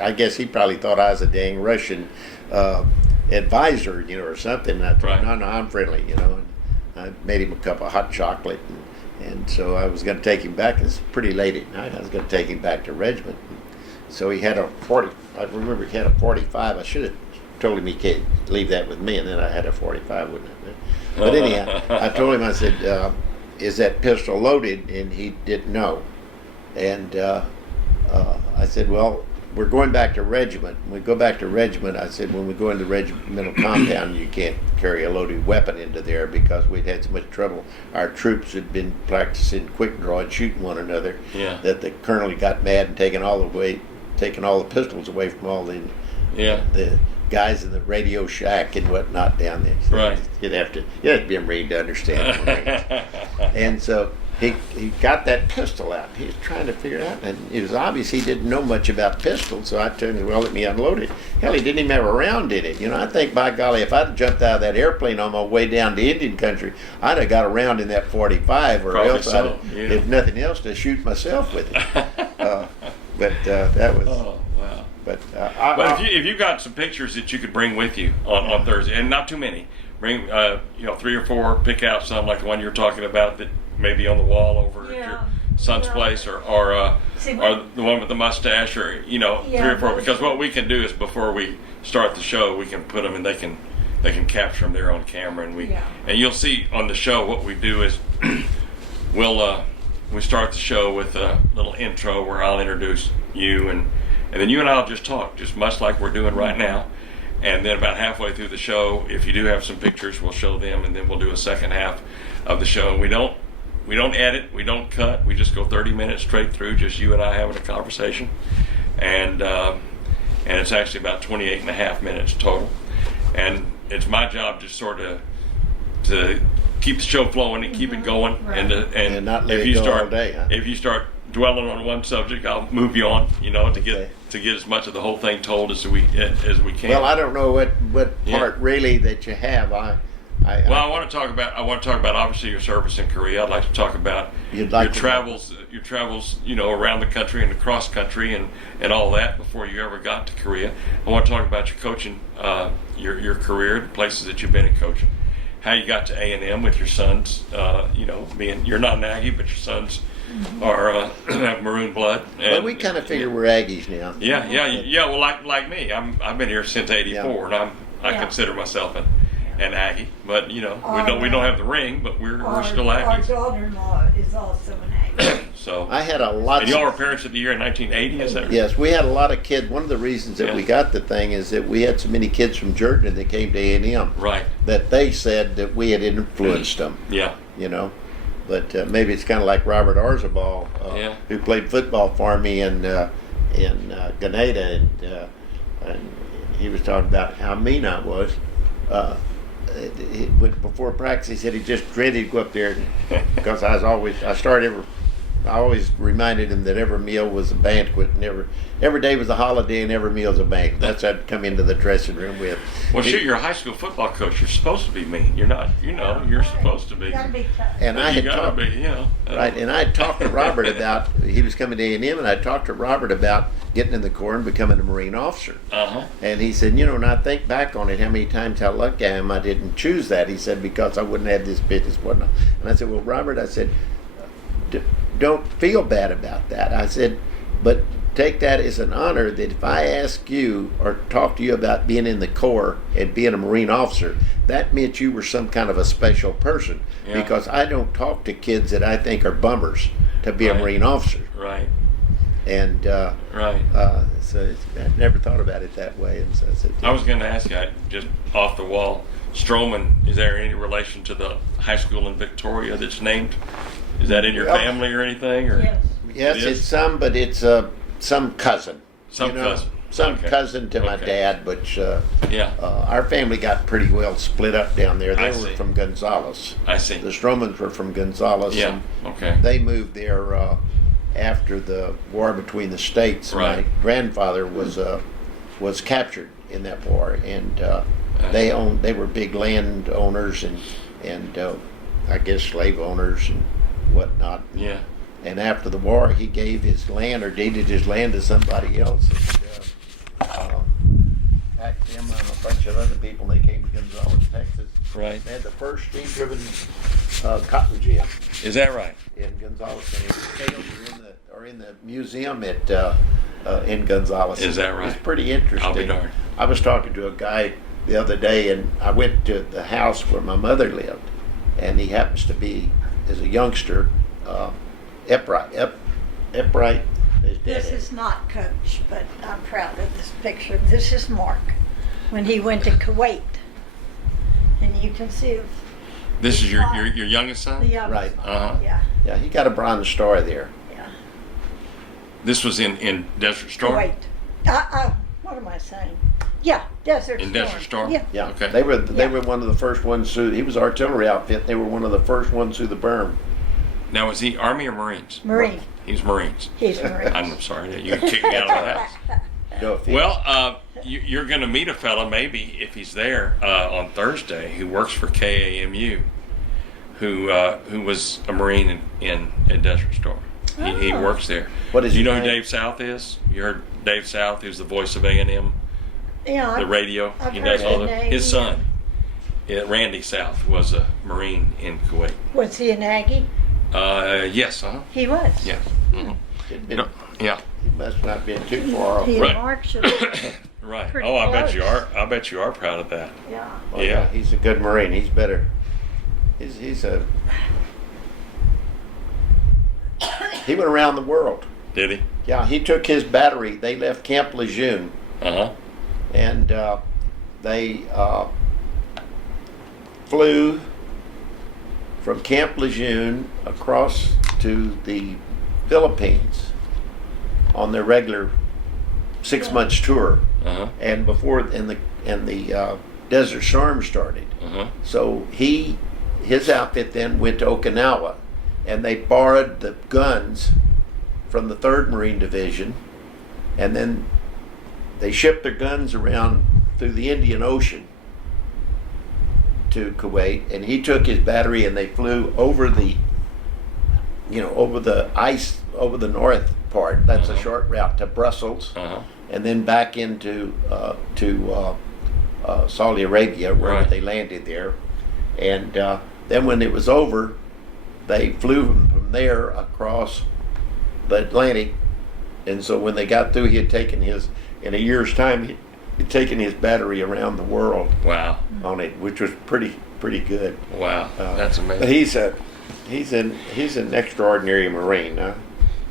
I guess he probably thought I was a dang Russian advisor, or something. And I told him, no, I'm friendly, And I made him a cup of hot chocolate, and so I was going to take him back. It's pretty late at night. I was going to take him back to regiment. So he had a 40. I remember he had a 45. I should have told him he can't leave that with me, and then I had a 45, wouldn't I? But anyhow, I told him, I said, "Is that pistol loaded?" And he didn't know. And I said, "Well, we're going back to regiment. When we go back to regiment," I said, "when we go into regimental compound, you can't carry a loaded weapon into there because we'd had so much trouble. Our troops had been practicing quick draw and shooting one another that the colonel got mad and taken all the pistols away from all the guys in the radio shack and whatnot down there." So you'd have to be a Marine to understand Marines. And so he got that pistol out. He was trying to figure it out, and it was obvious he didn't know much about pistols. So I told him, "Well, let me unload it." Hell, he didn't even have a round in it. I think, by golly, if I'd jumped out of that airplane on my way down to Indian country, I'd have got a round in that 45, or Probably else so, if nothing else, to shoot myself with it. But that was. Oh, wow. But if you got some pictures that you could bring with you on Thursday, and not too many, bring 3 or 4, pick out some like the one you're talking about that may be on the wall over at your son's place, or the one with the mustache, or 3 or 4. Because what we can do is, before we start the show, we can put them, and they can capture them there on camera, and you'll see on the show what we do is we start the show with a little intro where I'll introduce you, and then you and I'll just talk, just much like we're doing right now. And then about halfway through the show, if you do have some pictures, we'll show them, and then we'll do a second half of the show. And we don't edit, we don't cut, we just go 30 minutes straight through, just you and I having a conversation. And it's actually about 28 and a half minutes total. And it's my job just sort of to keep the show flowing and keep it going, and not let if it you go start all day. Huh? If you start dwelling on one subject, I'll move you on, to get as much of the whole thing told as we can. Well, I don't know what part really that you have. I want to talk about obviously your service in Korea. I'd like to talk about your travels, around the country and across country and all that before you ever got to Korea. I want to talk about your coaching, your career, the places that you've been in coaching, how you got to A&M with your sons. You're not an Aggie, but your sons are have maroon blood. But we kind of figure we're Aggies now. Yeah. Well, like me, I've been here since '84, and I consider myself an Aggie. But we don't have the ring, but we're still Aggies. Our daughter-in-law is also an Aggie. So I had a lot. And y'all were parents of the year in 1980, is that right? Yes, we had a lot of kids. One of the reasons that we got the thing is that we had so many kids from Jordan that came to A&M. Right. That they said that we had influenced them. Yeah. But maybe it's kind of like Robert Arzabal, who played football for me in Grenada, and he was talking about how mean I was. Before practice, he said he just dreaded to go up there because I started I always reminded him that every meal was a banquet, and every day was a holiday, and every meal was a banquet. That's what I'd come into the dressing room with. Well, shoot, you're a high school football coach. You're supposed to be mean. You're not. You know, you're supposed to be. You gotta be tough. And I You had gotta talked, be. You know. right, and I had talked to Robert about, he was coming to A&M, and I talked to Robert about getting in the Corps and becoming a Marine officer. And he said, and I think back on it, how many times, how lucky I am I didn't choose that. He said, because I wouldn't have this business, whatnot. And I said, well, Robert, I said, don't feel bad about that. I said, but take that as an honor that if I ask you or talk to you about being in the Corps and being a Marine officer, that meant you were some kind of a special person. Yeah. Because I don't talk to kids that I think are bummers to be a Right. Marine officer. Right. And Right. so I never thought about it that way. And so I said, I was going to ask you, just off the wall, Stroman, is there any relation to the high school in Victoria that's named? Is that in your Well, family or anything? Or? Yes. yes, It it's is? some, but it's some cousin. Some cousin. Some Okay. cousin to my Okay. dad, but Yeah, our family got pretty well split up down there. They I were see. from Gonzales. I see. The Stromans were from Gonzales. Yeah, And okay. they moved there after the war between the states. Right. My grandfather was captured in that war, and I they see. They were big land owners and I guess slave owners and whatnot. Yeah. And after the war, he gave his land or deeded his land to somebody else. And, packed him and a bunch of other people. They came to Gonzales, Texas. Right. They had the first steam-driven cotton gin Is that right? in Gonzales. And the scales are in the museum in Gonzales. Is that right? It's pretty interesting. I'll be darned. I was talking to a guy the other day, and I went to the house where my mother lived, and he happens to be, as a youngster, upright. His dad This is not Coach, but I'm proud of this picture. This is Mark when he went to Kuwait. And you can see This is your youngest son? the others. Right. Uh-huh. Yeah, Yeah, he got a bronze star there. yeah. This was in Desert Storm? Kuwait. What am I saying? Yeah, Desert In Storm. Desert Storm? Yeah. Yeah, Okay. they were Yeah. one of the first ones through. He was artillery outfit. They were one of the first ones through the berm. Now, was he Army or Marines? Marine. He was Marines. He's a Marine. I'm sorry. You kicked me out of the house. Go if he- Well, you're going to meet a fella, maybe, if he's there, on Thursday, who works for KAMU, who was a Marine in Desert Storm. He Oh. works there. What is Do you his know who name? Dave South is? You heard Dave South, who's the voice of A&M, Yeah, the radio. I've He heard does all the the. name, His son, Randy South, was a Marine in Kuwait. was he an Aggie? Yes, He was. yes. Mhm. It'd been- No, yeah. He must not have been too far off. He Right. and Mark should have. Right. Pretty Oh, I bet you close. are. I bet you are proud of that. Yeah. Oh, Yeah. he's a good Marine. He's better. He went around the world. Did he? Yeah, he took his battery. They left Camp Lejeune, Uh-huh. and they flew from Camp Lejeune across to the Philippines on their regular 6 months tour. Uh-huh. And before the Desert Storm started, Uh-huh. so his outfit then went to Okinawa, and they borrowed the guns from the 3rd Marine Division, and then they shipped their guns around through the Indian Ocean to Kuwait, and he took his battery and they flew over the ice over the north part. That's a Uh-huh. short route to Brussels, Uh-huh. and then back into Saudi Arabia, where Right. they landed there. And then when it was over, they flew from there across the Atlantic. And so when they got through, he had taken in a year's time, he'd taken his battery around the world Wow. on it, which was pretty good. Wow. That's But amazing. he's an extraordinary Marine. Huh?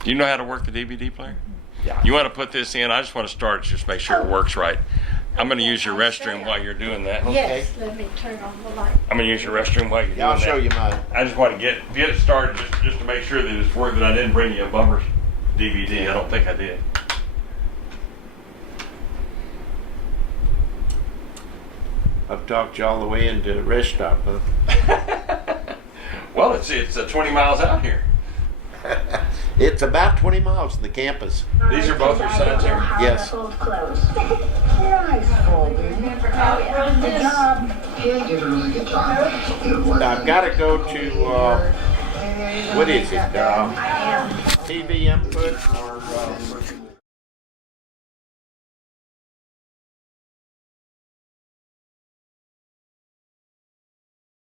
Do you know how to work the DVD player? Yeah. You want to put this in? I just want to start it, just make sure it works right. I'm going to use your I'll restroom stay. while you're doing that. Yes, let me turn on the light. I'm going to use your restroom while you're Yeah, I'll doing show that. you mine. I just want to get it started just to make sure that it's worth it. I didn't bring you a Bummers DVD. I don't think I did. I've talked you all the way into rest stop, huh? Well, it's 20 miles out here. It's about 20 miles to the campus. These are both your sons here? Yes. Nice, Colby. Good job. Yeah, you did a really good job. I've got to go to, what is it, TV input or